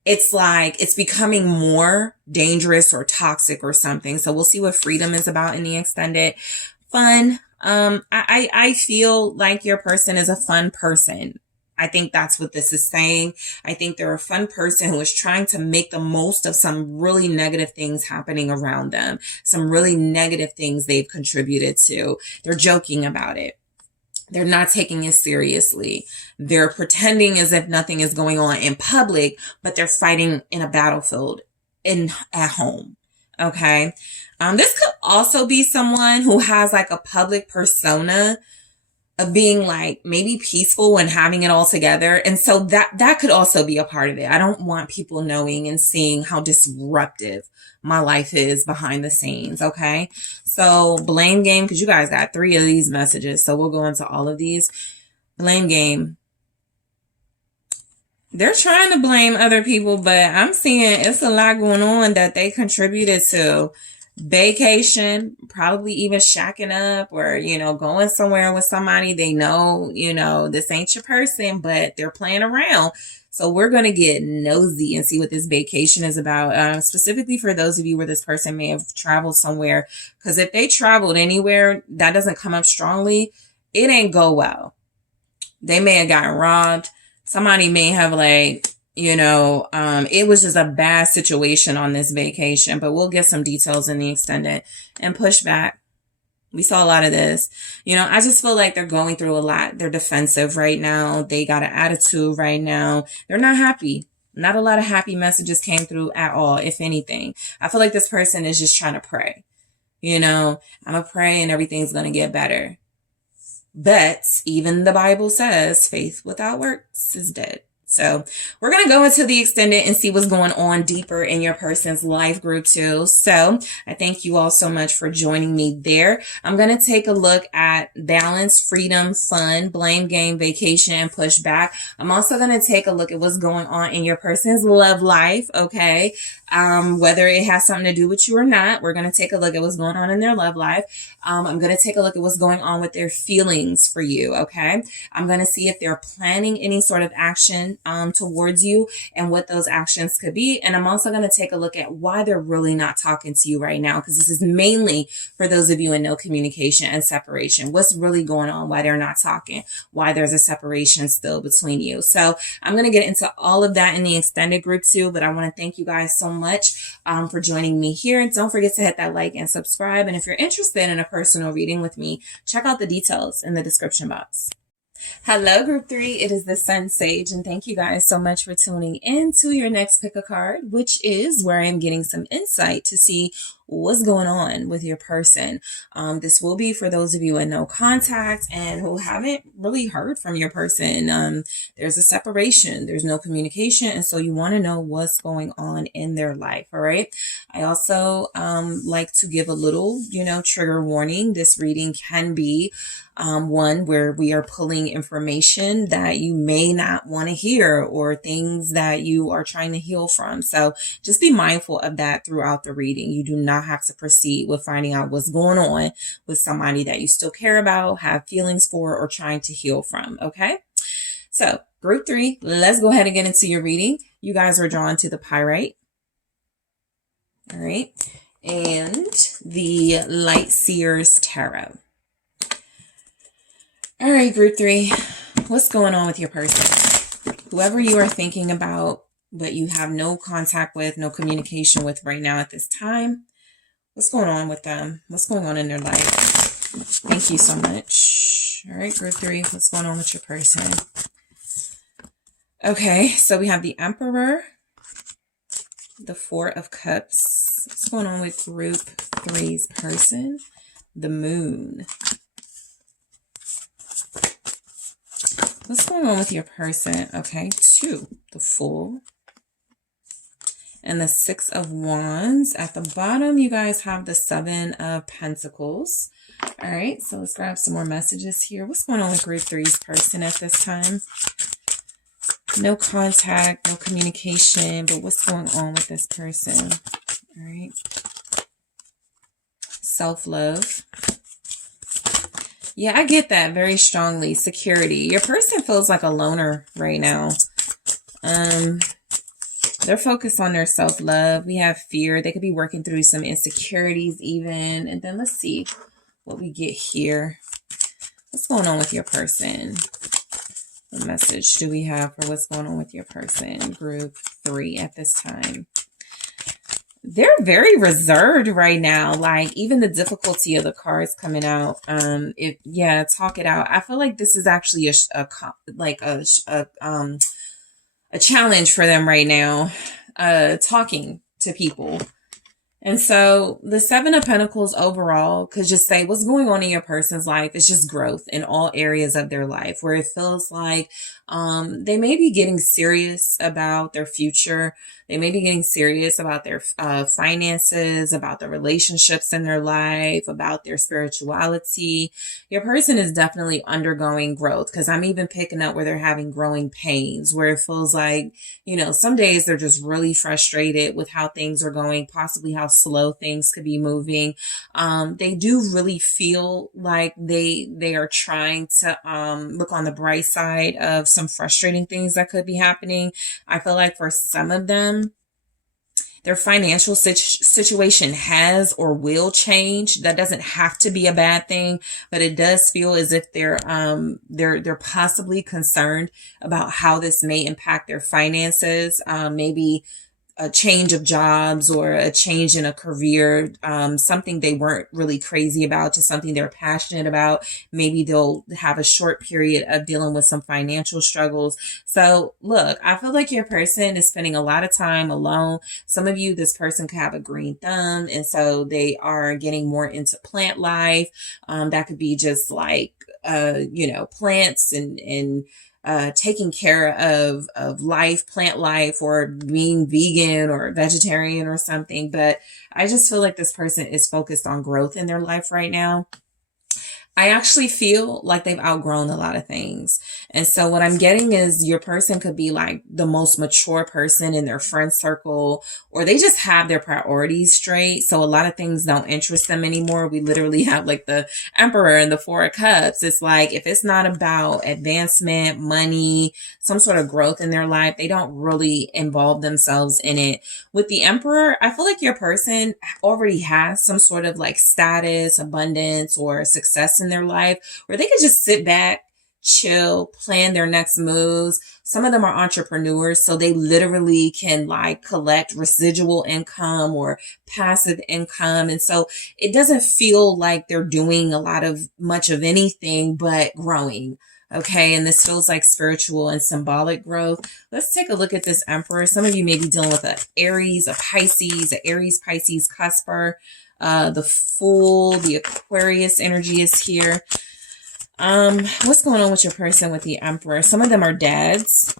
it's like it's becoming more dangerous or toxic or something. So we'll see what freedom is about in the extended. Fun. I feel like your person is a fun person. I think that's what this is saying. I think they're a fun person who is trying to make the most of some really negative things happening around them, some really negative things they've contributed to. They're joking about it. They're not taking it seriously. They're pretending as if nothing is going on in public, but they're fighting in a battlefield at home. Okay. This could also be someone who has like a public persona of being like maybe peaceful and having it all together. And so that could also be a part of it. I don't want people knowing and seeing how disruptive my life is behind the scenes. Okay. So blame game, because you guys got 3 of these messages. So we'll go into all of these. Blame game. They're trying to blame other people, but I'm seeing it's a lot going on that they contributed to. Vacation, probably even shacking up or, you know, going somewhere with somebody they know, you know, this ain't your person, but they're playing around. So we're going to get nosy and see what this vacation is about, specifically for those of you where this person may have traveled somewhere. Because if they traveled anywhere that doesn't come up strongly, it ain't go well. They may have gotten robbed. Somebody may have like, you know, it was just a bad situation on this vacation, but we'll get some details in the extended. And pushback. We saw a lot of this. You know, I just feel like they're going through a lot. They're defensive right now. They got an attitude right now. They're not happy. Not a lot of happy messages came through at all, if anything. I feel like this person is just trying to pray. You know, I'm going to pray and everything's going to get better. But even the Bible says faith without works is dead. So we're going to go into the extended and see what's going on deeper in your person's life group too. So I thank you all so much for joining me there. I'm going to take a look at balance, freedom, fun, blame game, vacation, and pushback. I'm also going to take a look at what's going on in your person's love life. Okay. Whether it has something to do with you or not, we're going to take a look at what's going on in their love life. I'm going to take a look at what's going on with their feelings for you. Okay. I'm going to see if they're planning any sort of action towards you and what those actions could be. And I'm also going to take a look at why they're really not talking to you right now, because this is mainly for those of you in no communication and separation. What's really going on, why they're not talking, why there's a separation still between you. So I'm going to get into all of that in the extended group too, but I want to thank you guys so much for joining me here. Don't forget to hit that like and subscribe. And if you're interested in a personal reading with me, check out the details in the description box. Hello, Group 3. It is the SunSage, and thank you guys so much for tuning in to your next pick a card, which is where I'm getting some insight to see what's going on with your person. This will be for those of you in no contact and who haven't really heard from your person. There's a separation, there's no communication, and so you want to know what's going on in their life. All right. I also like to give a little, trigger warning. This reading can be one where we are pulling information that you may not want to hear or things that you are trying to heal from. So just be mindful of that throughout the reading. You do not have to proceed with finding out what's going on with somebody that you still care about, have feelings for, or trying to heal from. Okay. So Group 3, let's go ahead and get into your reading. You guys are drawn to the Pyrite. All right. And the Light Seers Tarot. All right, Group 3, what's going on with your person? Whoever you are thinking about, but you have no contact with, no communication with right now at this time, what's going on with them? What's going on in their life? Thank you so much. All right, Group 3, what's going on with your person? Okay, so we have the Emperor, the Four of Cups. What's going on with Group 3's person? The Moon. What's going on with your person? Okay, 2, the Fool, and the 6 of Wands. At the bottom, you guys have the 7 of Pentacles. All right, so let's grab some more messages here. What's going on with Group 3's person at this time? No contact, no communication, but what's going on with this person? All right. Self-love. Yeah, I get that very strongly. Security. Your person feels like a loner right now. They're focused on their self-love. We have fear. They could be working through some insecurities even. And then let's see what we get here. What's going on with your person? What message do we have for what's going on with your person? Group 3 at this time. They're very reserved right now. Like even the difficulty of the cards coming out. Talk it out. I feel like this is actually a challenge for them right now, talking to people. And so the 7 of Pentacles overall could just say what's going on in your person's life is just growth in all areas of their life, where it feels like they may be getting serious about their future. They may be getting serious about their finances, about the relationships in their life, about their spirituality. Your person is definitely undergoing growth, because I'm even picking up where they're having growing pains, where it feels like, you know, some days they're just really frustrated with how things are going, possibly how slow things could be moving. They do really feel like they are trying to look on the bright side of some frustrating things that could be happening. I feel like for some of them, their financial situation has or will change. That doesn't have to be a bad thing, but it does feel as if they're possibly concerned about how this may impact their finances. Maybe a change of jobs or a change in a career, something they weren't really crazy about to something they're passionate about. Maybe they'll have a short period of dealing with some financial struggles. So look, I feel like your person is spending a lot of time alone. Some of you, this person could have a green thumb, and so they are getting more into plant life. That could be just like, plants and taking care of life, plant life, or being vegan or vegetarian or something. But I just feel like this person is focused on growth in their life right now. I actually feel like they've outgrown a lot of things. And so what I'm getting is your person could be like the most mature person in their friend circle, or they just have their priorities straight. So a lot of things don't interest them anymore. We literally have like the Emperor and the 4 of Cups. It's like, if it's not about advancement, money, some sort of growth in their life, they don't really involve themselves in it. With the Emperor, I feel like your person already has some sort of like status, abundance, or success in their life, where they could just sit back, chill, plan their next moves. Some of them are entrepreneurs, so they literally can like collect residual income or passive income. And so it doesn't feel like they're doing much of anything but growing. Okay, and this feels like spiritual and symbolic growth. Let's take a look at this Emperor. Some of you may be dealing with an Aries, a Pisces, cusper. The Fool, the Aquarius energy is here. What's going on with your person with the Emperor? Some of them are dads.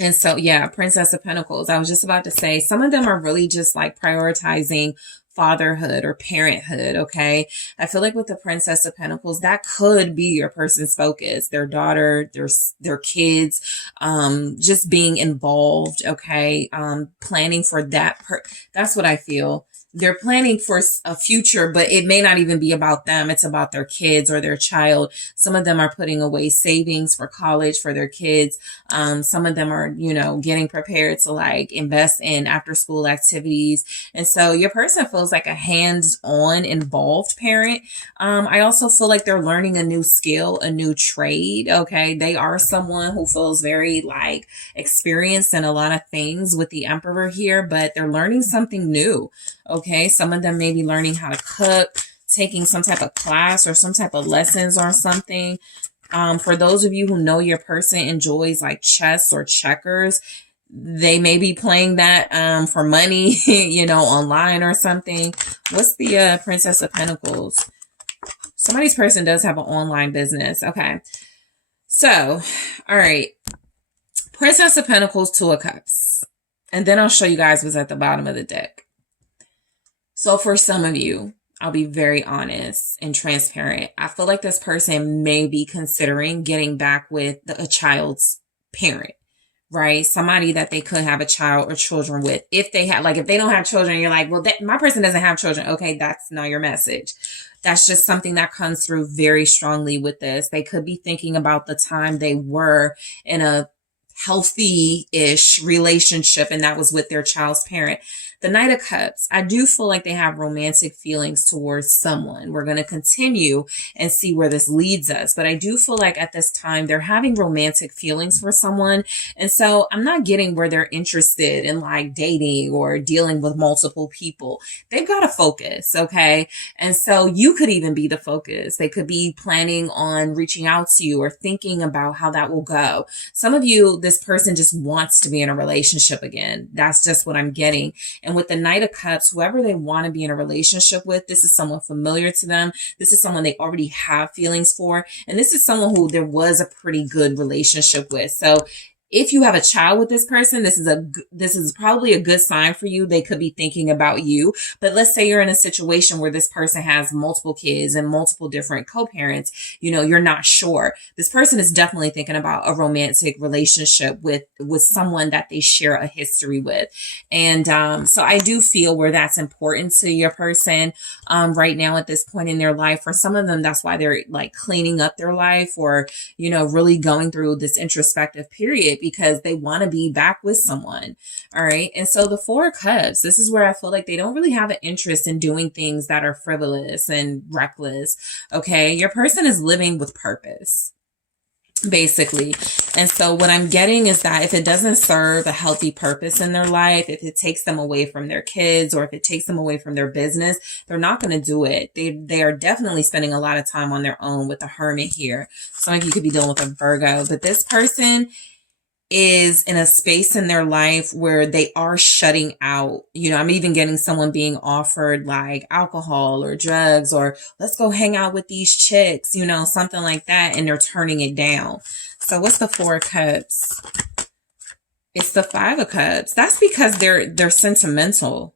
And so, yeah, Princess of Pentacles. I was just about to say, some of them are really just like prioritizing fatherhood or parenthood. Okay. I feel like with the Princess of Pentacles, that could be your person's focus, their daughter, their kids, just being involved. Okay. Planning for that. That's what I feel. They're planning for a future, but it may not even be about them. It's about their kids or their child. Some of them are putting away savings for college for their kids. Some of them are, getting prepared to like invest in after school activities. And so your person feels like a hands-on involved parent. I also feel like they're learning a new skill, a new trade. Okay. They are someone who feels very like experienced in a lot of things with the Emperor here, but they're learning something new. Okay, some of them may be learning how to cook, taking some type of class or some type of lessons or something. For those of you who know your person enjoys like chess or checkers, they may be playing that for money, online or something. What's the Princess of Pentacles? Somebody's person does have an online business. Okay, so, all right. Princess of Pentacles, 2 of Cups. And then I'll show you guys what's at the bottom of the deck. So for some of you, I'll be very honest and transparent. I feel like this person may be considering getting back with a child's parent. right? Somebody that they could have a child or children with. If they have, like, if they don't have children, you're like, well, my person doesn't have children. Okay, that's not your message. That's just something that comes through very strongly with this. They could be thinking about the time they were in a healthy-ish relationship, and that was with their child's parent. The Knight of Cups, I do feel like they have romantic feelings towards someone. We're going to continue and see where this leads us. But I do feel like at this time, they're having romantic feelings for someone. And so I'm not getting where they're interested in like dating or dealing with multiple people. They've got to focus, okay? And so you could even be the focus. They could be planning on reaching out to you or thinking about how that will go. Some of you, this person just wants to be in a relationship again. That's just what I'm getting. And with the Knight of Cups, whoever they want to be in a relationship with, this is someone familiar to them. This is someone they already have feelings for. And this is someone who there was a pretty good relationship with. So if you have a child with this person, this is probably a good sign for you. They could be thinking about you. But let's say you're in a situation where this person has multiple kids and multiple different co-parents, you're not sure. This person is definitely thinking about a romantic relationship with someone that they share a history with. And so I do feel where that's important to your person right now at this point in their life. For some of them, that's why they're like cleaning up their life or, really going through this introspective period, because they want to be back with someone. All right. And so the Four of Cups, this is where I feel like they don't really have an interest in doing things that are frivolous and reckless. Okay. Your person is living with purpose, basically. And so what I'm getting is that if it doesn't serve a healthy purpose in their life, if it takes them away from their kids or if it takes them away from their business, they're not going to do it. They are definitely spending a lot of time on their own with the Hermit here. Some of you could be dealing with a Virgo, but this person is in a space in their life where they are shutting out. I'm even getting someone being offered like alcohol or drugs or let's go hang out with these chicks, something like that. And they're turning it down. So what's the Four of Cups? It's the Five of Cups. That's because they're sentimental.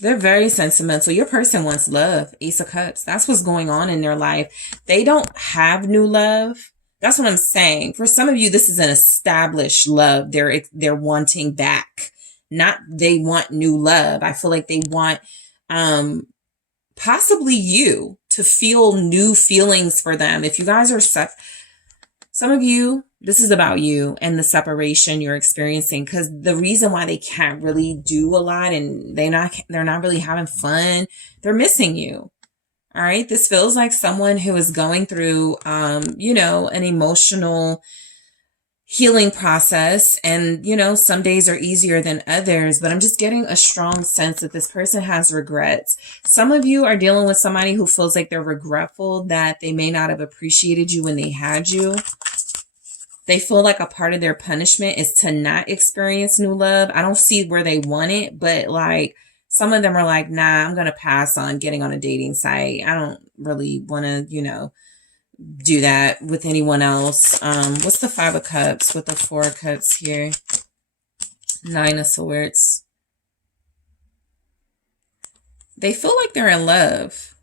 They're very sentimental. Your person wants love. Ace of Cups. That's what's going on in their life. They don't have new love. That's what I'm saying. For some of you, this is an established love. They're wanting back. Not they want new love. I feel like they want possibly you to feel new feelings for them. If you guys are some of you, this is about you and the separation you're experiencing, because the reason why they can't really do a lot and they're not really having fun, they're missing you. All right. This feels like someone who is going through, an emotional healing process. And, some days are easier than others, but I'm just getting a strong sense that this person has regrets. Some of you are dealing with somebody who feels like they're regretful that they may not have appreciated you when they had you. They feel like a part of their punishment is to not experience new love. I don't see where they want it, but like, some of them are like, nah, I'm going to pass on getting on a dating site. I don't really want to, do that with anyone else. What's the Five of Cups with the Four of Cups here? Nine of Swords. They feel like they're in love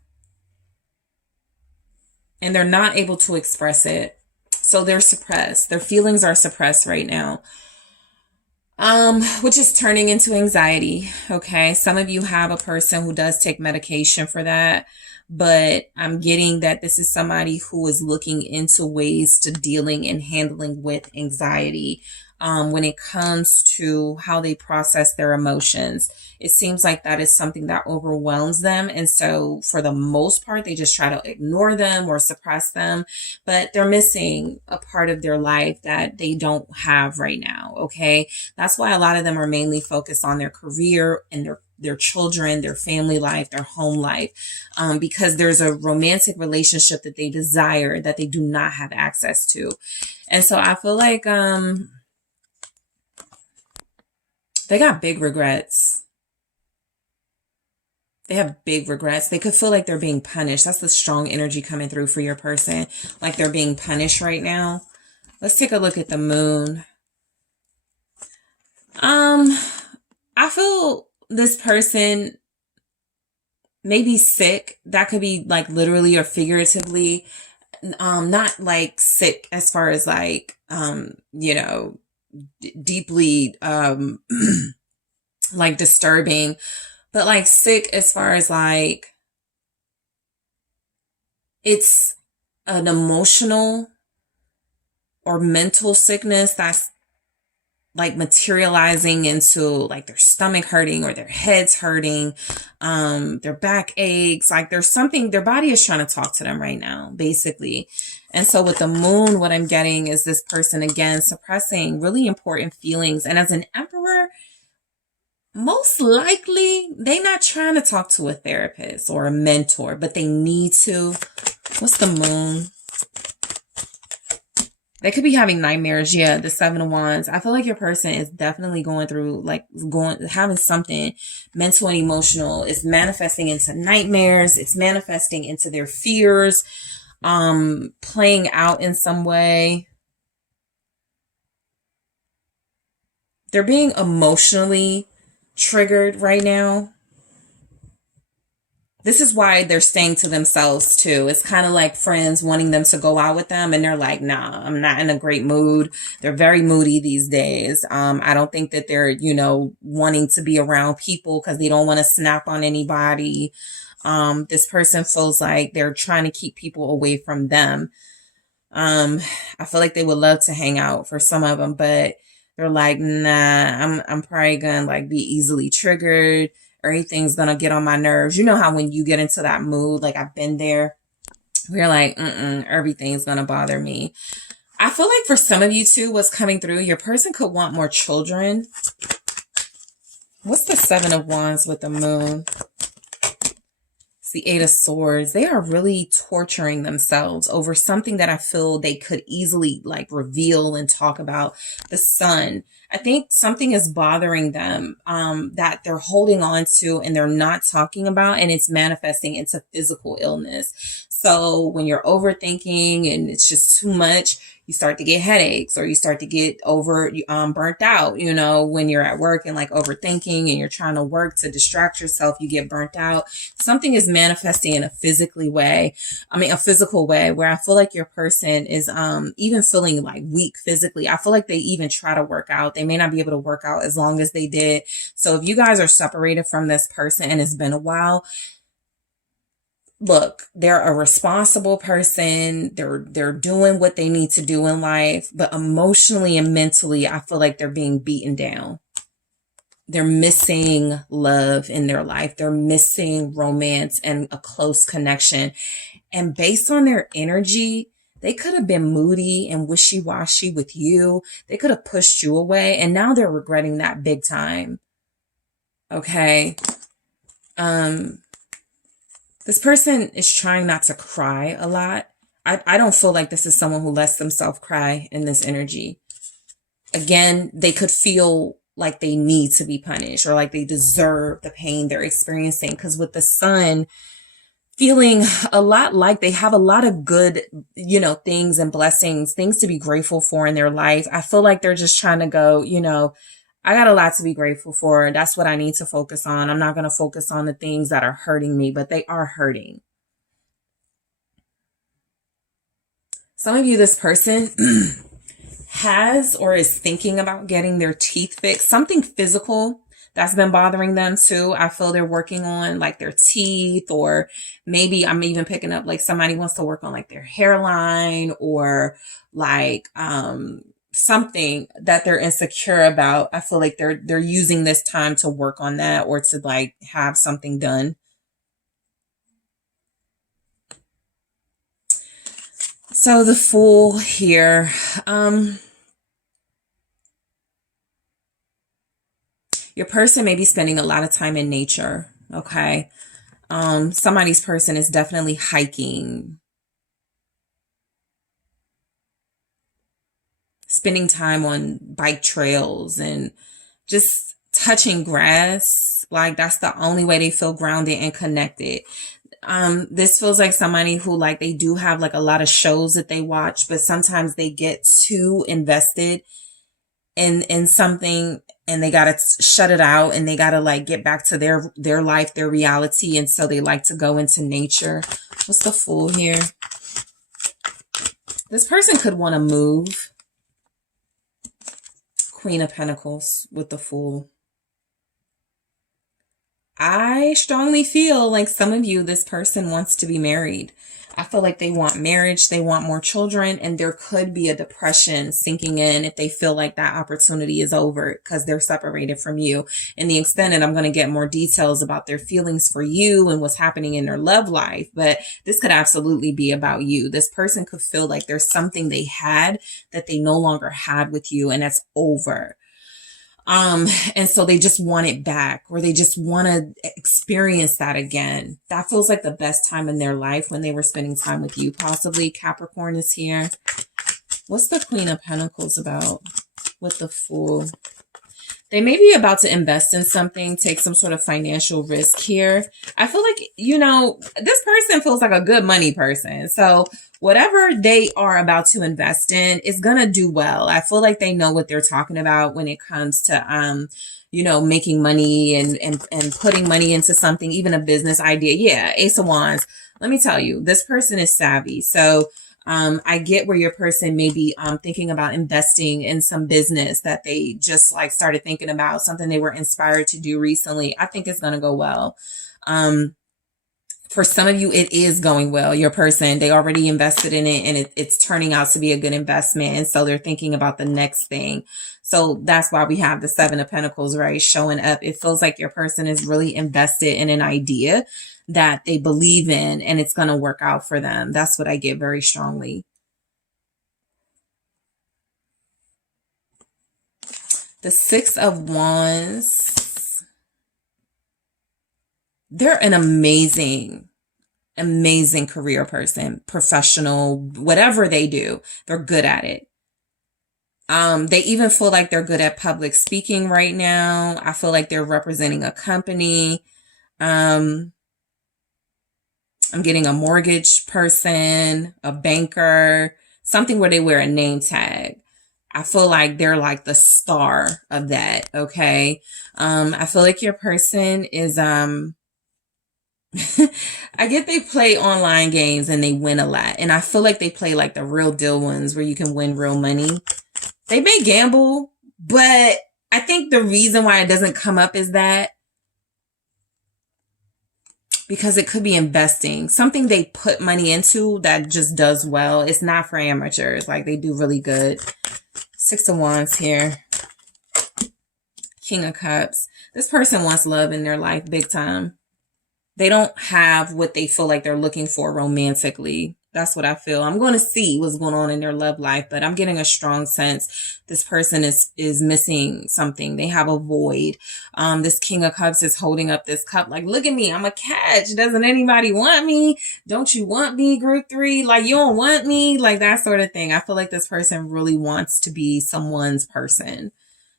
and they're not able to express it. So they're suppressed. Their feelings are suppressed right now. Which is turning into anxiety. Okay. Some of you have a person who does take medication for that, but I'm getting that this is somebody who is looking into ways to dealing and handling with anxiety. When it comes to how they process their emotions, it seems like that is something that overwhelms them. And so for the most part, they just try to ignore them or suppress them, but they're missing a part of their life that they don't have right now. Okay. That's why a lot of them are mainly focused on their career and their children, their family life, their home life, because there's a romantic relationship that they desire that they do not have access to. And so I feel like, they got big regrets. They have big regrets. They could feel like they're being punished. That's the strong energy coming through for your person. Like they're being punished right now. Let's take a look at the moon. I feel this person may be sick. That could be like literally or figuratively. not like sick as far as like, you know, deeply, like disturbing, but like sick as far as like, it's an emotional or mental sickness that's like materializing into like their stomach hurting or their heads hurting, their back aches, like there's something, their body is trying to talk to them right now, basically. And so with the moon, what I'm getting is this person again suppressing really important feelings. And as an emperor, most likely they're not trying to talk to a therapist or a mentor, but they need to. What's the moon? They could be having nightmares. Yeah, the Seven of Wands. I feel like your person is definitely going through, like, having something mental and emotional. It's manifesting into nightmares. It's manifesting into their fears, playing out in some way. They're being emotionally triggered right now. This is why they're staying to themselves too. It's kind of like friends wanting them to go out with them and they're like, nah, I'm not in a great mood. They're very moody these days. I don't think that they're, you know, wanting to be around people because they don't want to snap on anybody. This person feels like they're trying to keep people away from them. I feel like they would love to hang out for some of them, but they're like, nah, I'm probably gonna like be easily triggered. Everything's gonna get on my nerves. You know how when you get into that mood, like I've been there, we're like, everything's gonna bother me. I feel like for some of you too, what's coming through, your person could want more children. What's the Seven of Wands with the moon? It's the Eight of Swords. They are really torturing themselves over something that I feel they could easily like reveal and talk about. The Sun. I think something is bothering them, that they're holding on to and they're not talking about, and it's manifesting into physical illness. So when you're overthinking and it's just too much, you start to get headaches or you start to get burnt out. You know, when you're at work and like overthinking and you're trying to work to distract yourself, you get burnt out. Something is manifesting in a physical way where I feel like your person is even feeling like weak physically. I feel like they even try to work out. They may not be able to work out as long as they did. So if you guys are separated from this person and it's been a while, look, they're a responsible person. They're doing what they need to do in life, but emotionally and mentally, I feel like they're being beaten down. They're missing love in their life. They're missing romance and a close connection. And based on their energy, they could have been moody and wishy-washy with you. They could have pushed you away, and now they're regretting that big time. Okay. This person is trying not to cry a lot. I don't feel like this is someone who lets themselves cry in this energy. Again, they could feel like they need to be punished or like they deserve the pain they're experiencing. Because with the Sun, feeling a lot like they have a lot of good, you know, things and blessings, things to be grateful for in their life. I feel like they're just trying to go, you know, I got a lot to be grateful for. That's what I need to focus on. I'm not going to focus on the things that are hurting me, but they are hurting. Some of you, this person has or is thinking about getting their teeth fixed. Something physical that's been bothering them too. I feel they're working on like their teeth, or maybe I'm even picking up like somebody wants to work on like their hairline or like, something that they're insecure about. I feel like they're using this time to work on that or to like have something done. So the Fool here, your person may be spending a lot of time in nature. Okay. Somebody's person is definitely hiking, spending time on bike trails and just touching grass. Like that's the only way they feel grounded and connected. This feels like somebody who like they do have like a lot of shows that they watch, but sometimes they get too invested in something and they gotta shut it out and they gotta like get back to their life, their reality, and so they like to go into nature. What's the Fool here? This person could want to move. Queen of Pentacles with the Fool. I strongly feel like some of you, this person wants to be married. I feel like they want marriage, they want more children, and there could be a depression sinking in if they feel like that opportunity is over because they're separated from you. In the extended, I'm going to get more details about their feelings for you and what's happening in their love life, but this could absolutely be about you. This person could feel like there's something they had that they no longer had with you, and that's over. And so they just want it back, or they just want to experience that again. That feels like the best time in their life when they were spending time with you. Possibly Capricorn is here. What's the Queen of Pentacles about with the Fool? They may be about to invest in something, take some sort of financial risk here. I feel like, you know, this person feels like a good money person. So whatever they are about to invest in is going to do well. I feel like they know what they're talking about when it comes to, you know, making money and putting money into something, even a business idea. Yeah, Ace of Wands. Let me tell you, this person is savvy. So I get where your person may be thinking about investing in some business that they just like started thinking about, something they were inspired to do recently. I think it's going to go well. For some of you, it is going well. Your person, they already invested in it and it's turning out to be a good investment. And so they're thinking about the next thing. So that's why we have the Seven of Pentacles, right, showing up. It feels like your person is really invested in an idea that they believe in and it's going to work out for them. That's what I get very strongly. The Six of Wands. They're an amazing career person, professional, whatever they do, they're good at it. They even feel like they're good at public speaking right now. I feel like they're representing a company. I'm getting a mortgage person, a banker, something where they wear a name tag. I feel like they're like the star of that. Okay. I feel like your person is, I get they play online games and they win a lot. And I feel like they play like the real deal ones where you can win real money. They may gamble, but I think the reason why it doesn't come up is that because it could be investing, something they put money into that just does well. It's not for amateurs. Like they do really good. Six of Wands here. King of Cups. This person wants love in their life big time. They don't have what they feel like they're looking for romantically. That's what I feel. I'm going to see what's going on in their love life, but I'm getting a strong sense this person is missing something. They have a void. This King of Cups is holding up this cup like, look at me. I'm a catch. Doesn't anybody want me? Don't you want me, group 3? Like, you don't want me? Like that sort of thing. I feel like this person really wants to be someone's person,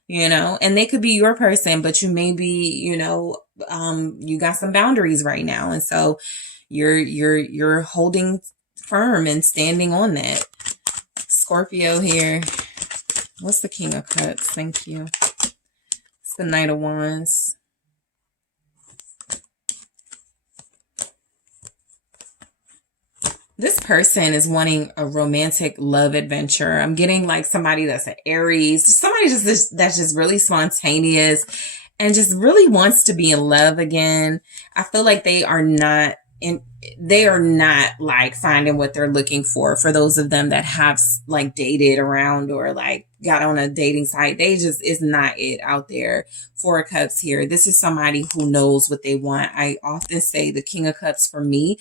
you know, and they could be your person, but you may be, you know, you got some boundaries right now. And so you're holding firm and standing on that. Scorpio here. What's the King of Cups? Thank you. It's the Knight of Wands. This person is wanting a romantic love adventure. I'm getting like somebody that's an Aries, somebody that's just really spontaneous and just really wants to be in love again. I feel like they are not like finding what they're looking for those of them that have like dated around or like got on a dating site. They just is not it out there. Four of Cups here. This is somebody who knows what they want. I often say the King of Cups for me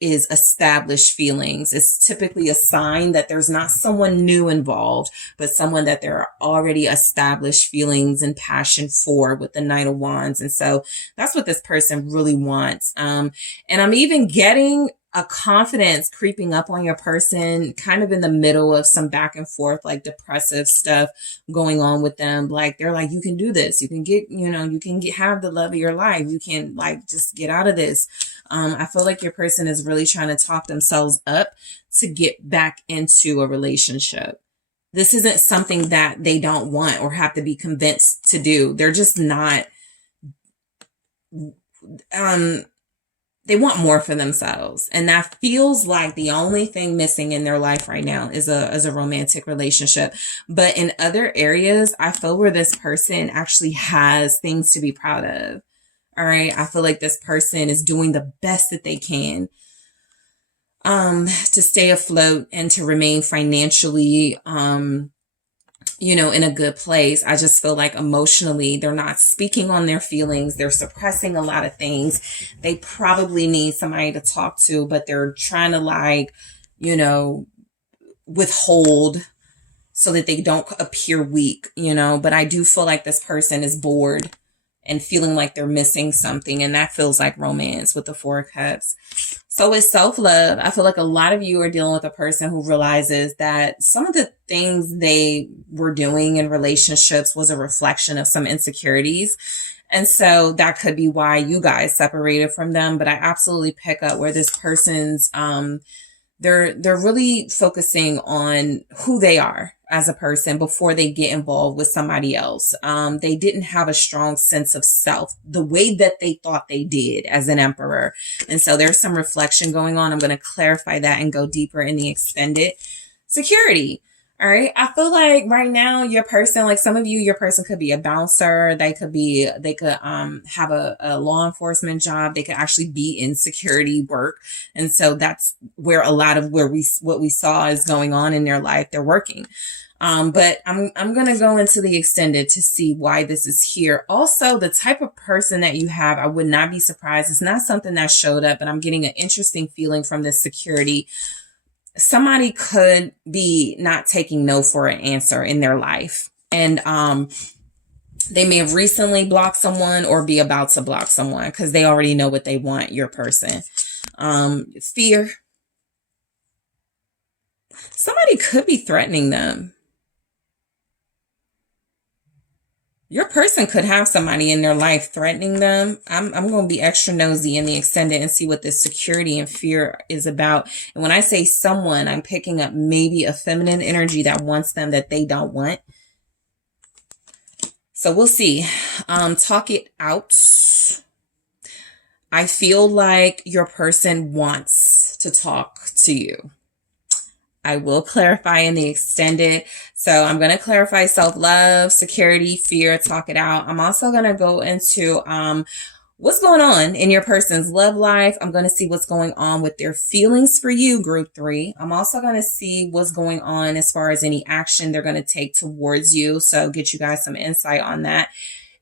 is established feelings. It's typically a sign that there's not someone new involved, but someone that there are already established feelings and passion for with the Knight of Wands. And so that's what this person really wants. And I'm even getting a confidence creeping up on your person, kind of in the middle of some back and forth, like depressive stuff going on with them. Like they're like, you can do this. You can get, you know, you can have the love of your life. You can like just get out of this. I feel like your person is really trying to talk themselves up to get back into a relationship. This isn't something that they don't want or have to be convinced to do. They're just not, they want more for themselves. And that feels like the only thing missing in their life right now is a romantic relationship. But in other areas, I feel where this person actually has things to be proud of. All right. I feel like this person is doing the best that they can to stay afloat and to remain financially in a good place. I just feel like emotionally, they're not speaking on their feelings. They're suppressing a lot of things. They probably need somebody to talk to, but they're trying to withhold so that they don't appear weak, but I do feel like this person is bored and feeling like they're missing something. And that feels like romance with the Four of Cups. So with self-love, I feel like a lot of you are dealing with a person who realizes that some of the things they were doing in relationships was a reflection of some insecurities. And so that could be why you guys separated from them. But I absolutely pick up where this person's, they're really focusing on who they are as a person before they get involved with somebody else. They didn't have a strong sense of self the way that they thought they did as an emperor. And so there's some reflection going on. I'm going to clarify that and go deeper in the extended. Security. All right. I feel like right now your person, like some of you, your person could be a bouncer. They could have a law enforcement job. They could actually be in security work. And so that's where a lot of what we saw is going on in their life. They're working. But I'm going to go into the extended to see why this is here. Also, the type of person that you have, I would not be surprised. It's not something that showed up, but I'm getting an interesting feeling from this security. Somebody could be not taking no for an answer in their life. And they may have recently blocked someone or be about to block someone because they already know what they want, your person. Fear. Somebody could be threatening them. Your person could have somebody in their life threatening them. I'm going to be extra nosy in the extended and see what this security and fear is about. And when I say someone, I'm picking up maybe a feminine energy that wants them that they don't want. So we'll see. Talk it out. I feel like your person wants to talk to you. I will clarify in the extended. So I'm going to clarify self-love, security, fear, talk it out. I'm also going to go into what's going on in your person's love life. I'm going to see what's going on with their feelings for you, group 3. I'm also going to see what's going on as far as any action they're going to take towards you. So get you guys some insight on that.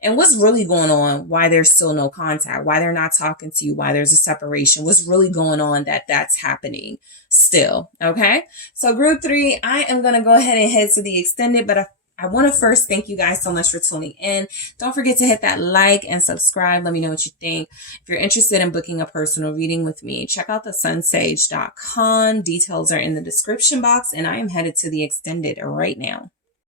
And what's really going on, why there's still no contact, why they're not talking to you, why there's a separation, what's really going on that's happening still, okay? So group 3, I am going to go ahead and head to the extended, but I want to first thank you guys so much for tuning in. Don't forget to hit that like and subscribe. Let me know what you think. If you're interested in booking a personal reading with me, check out TheSunSage.com. Details are in the description box, and I am headed to the extended right now.